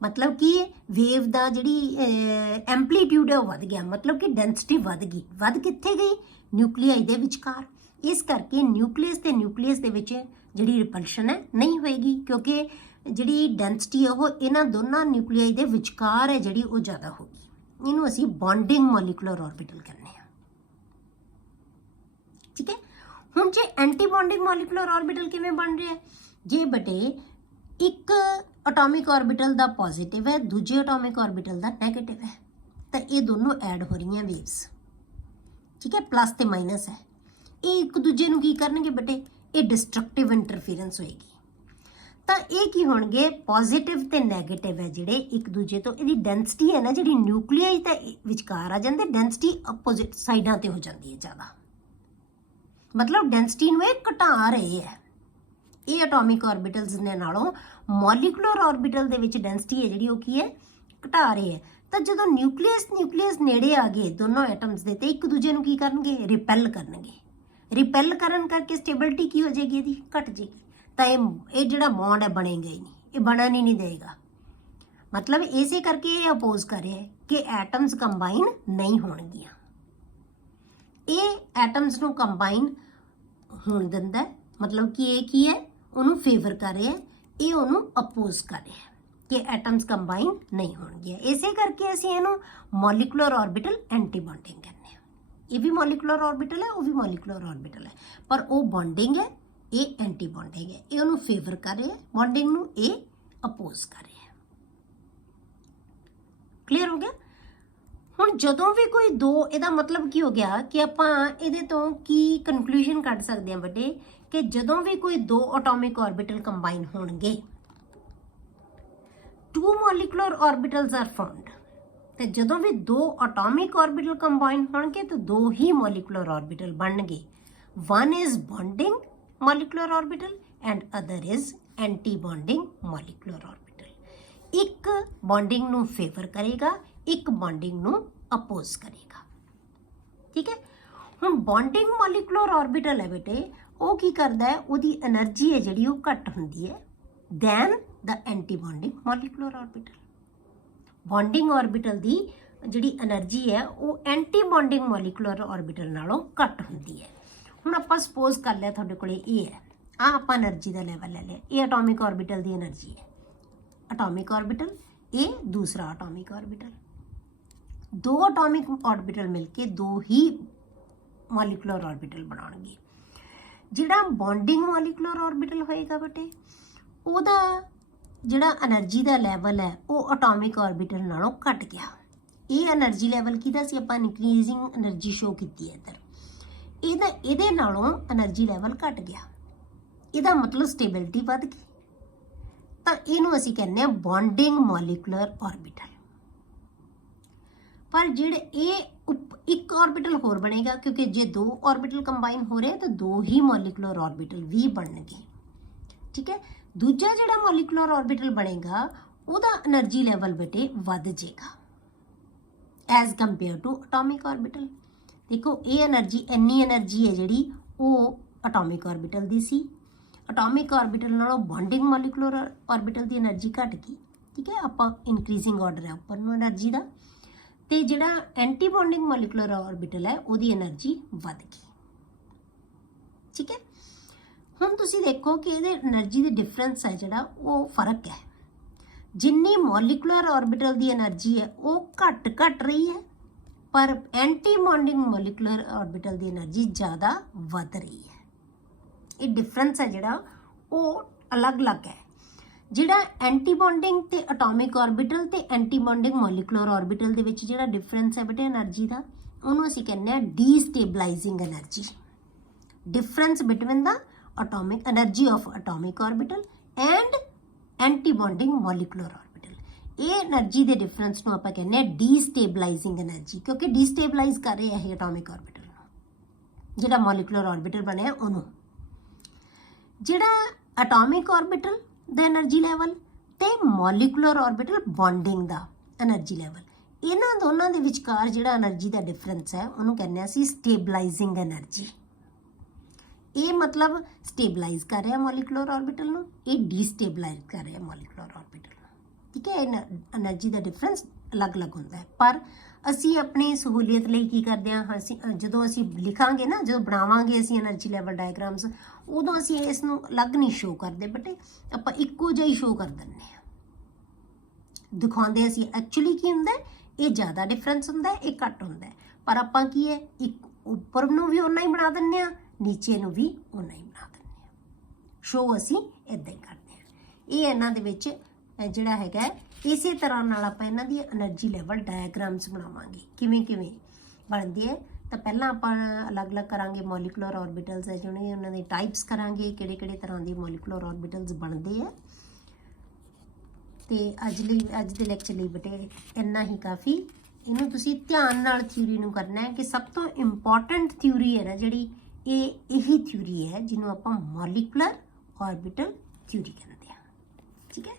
मतलब कि वेव का जिहड़ी एंपलीट्यूड है वो वध गया, मतलब कि डेंसिटी वध गई। वध कित्थे गई? न्यूक्लियाई दे विचकार। इस करके न्यूक्लियस ते न्यूक्लियस दे विच जिहड़ी रिपल्शन है नहीं होएगी, क्योंकि जिहड़ी डेंसिटी है वो इन्हां दोनों न्यूक्लियाई दे विचकार है जिहड़ी वो ज़्यादा होगी। इनू असीं बॉन्डिंग मॉलिकुलर ऑर्बिटल कहने हैं। ठीक है, हुण जे एंटी बॉन्डिंग मॉलिकुलर ऑर्बिटल किवें बन रहा है? जे बटे एक एटॉमिक ऑर्बिटल दा पॉजिटिव है, दूजे एटॉमिक ऑर्बिटल दा नेगेटिव है, तो ये दोनों ऐड हो रही हैं वेव्स। ठीक है, प्लस ते माइनस है, ये एक दूजे नूं की करनगे बटे ये डिस्ट्रक्टिव इंटरफेरेंस होएगी। तो ये की होणगे पॉजिटिव ते नैगेटिव है जिहड़े एक दूजे तो इहदी डेंसिटी है ना जिहड़ी न्यूक्लियाई ते विचकार आ जांदे, डेंसिटी अपोजिट साइडां ते हो जाती है ज़्यादा। मतलब डेंसिटी नूं ये घटा रहे है। ये एटॉमिक ऑर्बिटल्स ने नालों मॉलिकुलर ऑर्बिटल दे विच डेंसिटी है जिहड़ी वो की है घटा रहे है। तो जो न्यूक्लियस नेड़े आ गए दोनों एटम्स दे ते एक दूजे नूं की करनगे? रिपेल करनगे। रिपेल करन करके स्टेबिलिटी की हो जाएगी? इहदी घट जाएगी। तो ये जिहड़ा बॉन्ड है बनेगा ही नहीं, ये बनन ही नहीं देगा। मतलब इसे करके ये अपोज कर रहे हैं कि एटम्स कंबाइन नहीं होणगियां। ये एटम्स नूं कंबाइन होण दिंदा है, मतलब कि ये की है उन्होंने फेवर कर रहे हैं, ये उन्होंने अपोज कर रहे हैं कि एटम्स कंबाइन नहीं होणगे। इसे करके असीं इहनूं मॉलिकुलर ऑर्बिटल एंटी बॉन्डिंग कहते हैं। ये भी मॉलिकुलर ऑर्बिटल है, वो भी मॉलिकुलर ऑर्बिटल है, पर वो बॉन्डिंग है, ये एंटी बॉन्डिंग है। ये उन्होंने फेवर कर रहे हैं बॉन्डिंग नूं, ये अपोज कर रहे हैं। क्लीयर हो गया? हुण जदों भी कोई दो, इहदा मतलब की हो गया कि आपां इहदे तों की कनक्लूजन कढ सकते हैं बटे कि जदों भी कोई दो एटॉमिक ऑर्बिटल कंबाइन होणगे, two molecular orbitals are found. तो जदों भी दो एटॉमिक ऑर्बिटल कंबाइन होणगे तो दो ही मॉलिकुलर ऑर्बिटल बनणगे। One is bonding molecular orbital and other is anti bonding molecular orbital. एक बॉन्डिंग नूं फेवर करेगा, एक बॉन्डिंग नूं अपोज करेगा। ठीक है, हुण बॉन्डिंग मॉलिकुलर ऑर्बिटल है बेटे वो की करता है, उसकी एनर्जी है जिहड़ी वो घट हुंदी है than the anti bonding molecular orbital. Bonding orbital की जिहड़ी एनर्जी है वो एंटी बॉन्डिंग मॉलिकुलर ऑर्बिटल नालों घट हुंदी है। हुण आपां सपोज कर लिया तुहाडे कोले ये है, आपां एनर्जी का लैवल ले लिया, ये एटॉमिक ऑर्बिटल की एनर्जी है। एटॉमिक ऑर्बिटल, ये दूसरा एटॉमिक ऑर्बिटल, दो एटॉमिक ऑर्बिटल मिलके दो ही मॉलिकुलर ऑर्बिटल बनाउणगे। जिहड़ा बॉन्डिंग मॉलिकुलर ऑर्बिटल होएगा बेटे उहदा जिहड़ा एनर्जी का लैवल है वो एटॉमिक ऑर्बिटल नालों घट गया। ये एनर्जी लैवल किहदा सी, आपां इंक्रीजिंग एनर्जी शो कीती है इधर, इहदे नालों एनर्जी लैवल घट गया। इहदा मतलब स्टेबिलिटी वध गई। तो इहनूं असीं कहने हैं बॉन्डिंग मॉलिकुलर ऑर्बिटल। पर जिहड़े ये एक ऑर्बिटल होर बनेगा, क्योंकि जे दो ऑर्बिटल कंबाइन हो रहे हैं तो दो ही मॉलिकुलर ऑर्बिटल भी बनणगे। ठीक है, दूजा जिहड़ा मॉलिकुलर ऑर्बिटल बनेगा उहदा एनर्जी लैवल बेटे वध जाएगा as compared to atomic orbital. देखो ये एनर्जी इन्नी एनर्जी है जिहड़ी वो एटॉमिक ऑर्बिटल दी सी, एटॉमिक ऑर्बिटल नालों बॉन्डिंग मॉलिकुलर ऑर्बिटल की एनर्जी घट गई। ठीक है, आपां इंक्रीजिंग ऑर्डर है उपर नूं एनर्जी का, तो जिहड़ा एंटी बॉन्डिंग मॉलिकुलर ऑर्बिटल है उसकी एनर्जी वध गई। ठीक है, हुण तुसीं देखो कि ये एनर्जी के डिफरेंस है जिहड़ा वो फर्क है। जिन्नी मॉलिकुलर ऑर्बिटल की एनर्जी है वो घट रही है, पर एंटी बॉन्डिंग मॉलिकुलर ऑर्बिटल की एनर्जी ज़्यादा वध रही है। ये डिफरेंस है जिहड़ा वो अलग अलग है। जिहड़ा एंटी बॉन्डिंग ते एटॉमिक ऑर्बिटल ते एंटी बॉन्डिंग मॉलिकुलर ऑर्बिटल दे विच जिहड़ा डिफरेंस है बेटे एनर्जी का, उन्होंने असीं कहने हैं destabilising energy. Difference between the atomic energy of atomic orbital and anti bonding molecular orbital, ਇਹ એનર્ਜੀ ਦੇ ਡਿਫਰੈਂਸ ਨੂੰ ਆਪਾਂ ਕਹਿੰਦੇ ਆ ਡੀਸਟੇਬਲਾਈਜ਼ਿੰਗ એનર્ਜੀ, ਕਿਉਂਕਿ ਡੀਸਟੇਬਲਾਈਜ਼ ਕਰ ਰਿਹਾ ਇਹ ਐਟੋਮਿਕ ਆਰਬਿਟਲ ਨੂੰ, ਜਿਹੜਾ ਮੋਲੀਕੂਲਰ ਆਰਬਿਟਲ ਬਣਿਆ ਉਹਨੂੰ। ਜਿਹੜਾ ਐਟੋਮਿਕ ਆਰਬਿਟਲ ਦਾ એનર્ਜੀ ਲੈਵਲ ਤੇ ਮੋਲੀਕੂਲਰ ਆਰਬਿਟਲ ਬੌਂਡਿੰਗ ਦਾ એનર્ਜੀ ਲੈਵਲ, ਇਹਨਾਂ ਦੋਨਾਂ ਦੇ ਵਿਚਕਾਰ ਜਿਹੜਾ એનર્ਜੀ ਦਾ ਡਿਫਰੈਂਸ ਹੈ ਉਹਨੂੰ ਕਹਿੰਦੇ ਆ ਅਸੀਂ ਸਟੇਬਲਾਈਜ਼ਿੰਗ એનર્ਜੀ। ਇਹ ਮਤਲਬ ਸਟੇਬਲਾਈਜ਼ ਕਰ ਰਿਹਾ ਮੋਲੀਕੂਲਰ ਆਰਬਿਟਲ ਨੂੰ, ਇਹ ਡੀਸਟੇਬਲਾਈਜ਼ ਕਰ ਰਿਹਾ ਮੋਲੀਕੂਲਰ ਆਰਬਿਟਲ ਨੂੰ। ਠੀਕ ਹੈ, એનર્ਜੀ ਦਾ ਡਿਫਰੈਂਸ ਅਲੱਗ-ਅਲੱਗ ਹੁੰਦਾ ਹੈ, ਪਰ ਅਸੀਂ ਆਪਣੀ ਸਹੂਲੀਅਤ ਲਈ ਕੀ ਕਰਦੇ ਹਾਂ, ਜਦੋਂ ਅਸੀਂ ਲਿਖਾਂਗੇ ਨਾ, ਜਦੋਂ ਬਣਾਵਾਂਗੇ ਅਸੀਂ એનર્ਜੀ ਲੈਵਲ ਡਾਇਗਰਾਮਸ, ਉਦੋਂ ਅਸੀਂ ਇਸ ਨੂੰ ਅਲੱਗ ਨਹੀਂ ਸ਼ੋ ਕਰਦੇ ਬਟ ਆਪਾਂ ਇੱਕੋ ਜਿਹਾ ਹੀ ਸ਼ੋ ਕਰ ਦਿੰਦੇ ਹਾਂ, ਦਿਖਾਉਂਦੇ ਅਸੀਂ ਐਕਚੁਅਲੀ ਕੀ ਹੁੰਦਾ, ਇਹ ਜ਼ਿਆਦਾ ਡਿਫਰੈਂਸ ਹੁੰਦਾ, ਇਹ ਘੱਟ ਹੁੰਦਾ, ਪਰ ਆਪਾਂ ਕੀ ਹੈ ਇੱਕ ਉੱਪਰ ਨੂੰ ਵੀ ਓਨਾ ਹੀ ਬਣਾ ਦਿੰਦੇ ਹਾਂ, ਨੀਚੇ ਨੂੰ ਵੀ ਓਨਾ ਹੀ ਬਣਾ ਦਿੰਦੇ ਹਾਂ, ਸ਼ੋ ਅਸੀਂ ਇੱਦਾਂ ਹੀ ਕਰਦੇ ਹਾਂ। ਇਹ ਇਹਨਾਂ ਦੇ ਵਿੱਚ ਜਿਹੜਾ ਹੈਗਾ ਇਸੇ ਤਰ੍ਹਾਂ ਨਾਲ ਆਪਾਂ ਇਹਨਾਂ ਦੀ એનર્ਜੀ ਲੈਵਲ ਡਾਇਗਰਾਮਸ ਬਣਾਵਾਂਗੇ, ਕਿਵੇਂ ਕਿਵੇਂ ਬਣਦੇ ਹੈ। ਤਾਂ ਪਹਿਲਾਂ ਆਪਾਂ ਅਲੱਗ-ਅਲੱਗ ਕਰਾਂਗੇ ਮੋਲੀਕੂਲਰ ਆਰਬਿਟਲਸ ਹੈ ਜਿਹੜੇ, ਉਹਨਾਂ ਦੇ ਟਾਈਪਸ ਕਰਾਂਗੇ, ਕਿਹੜੇ-ਕਿਹੜੇ ਤਰ੍ਹਾਂ ਦੇ ਮੋਲੀਕੂਲਰ ਆਰਬਿਟਲਸ ਬਣਦੇ ਆ। ਤੇ ਅੱਜ ਦੇ ਲੈਕਚਰ ਲਈ ਬੇਟੇ ਇੰਨਾ ਹੀ ਕਾਫੀ। ਇਹਨੂੰ ਤੁਸੀਂ ਧਿਆਨ ਨਾਲ ਥਿਊਰੀ ਨੂੰ ਕਰਨਾ ਹੈ ਕਿ ਸਭ ਤੋਂ ਇੰਪੋਰਟੈਂਟ ਥਿਊਰੀ ਹੈ ਨਾ ਜਿਹੜੀ, ਇਹ ਇਹੀ ਥਿਊਰੀ ਹੈ ਜਿਹਨੂੰ ਆਪਾਂ ਮੋਲੀਕੂਲਰ ਆਰਬਿਟਲ ਥਿਊਰੀ ਕਹਿੰਦੇ ਆ। ਠੀਕ ਹੈ।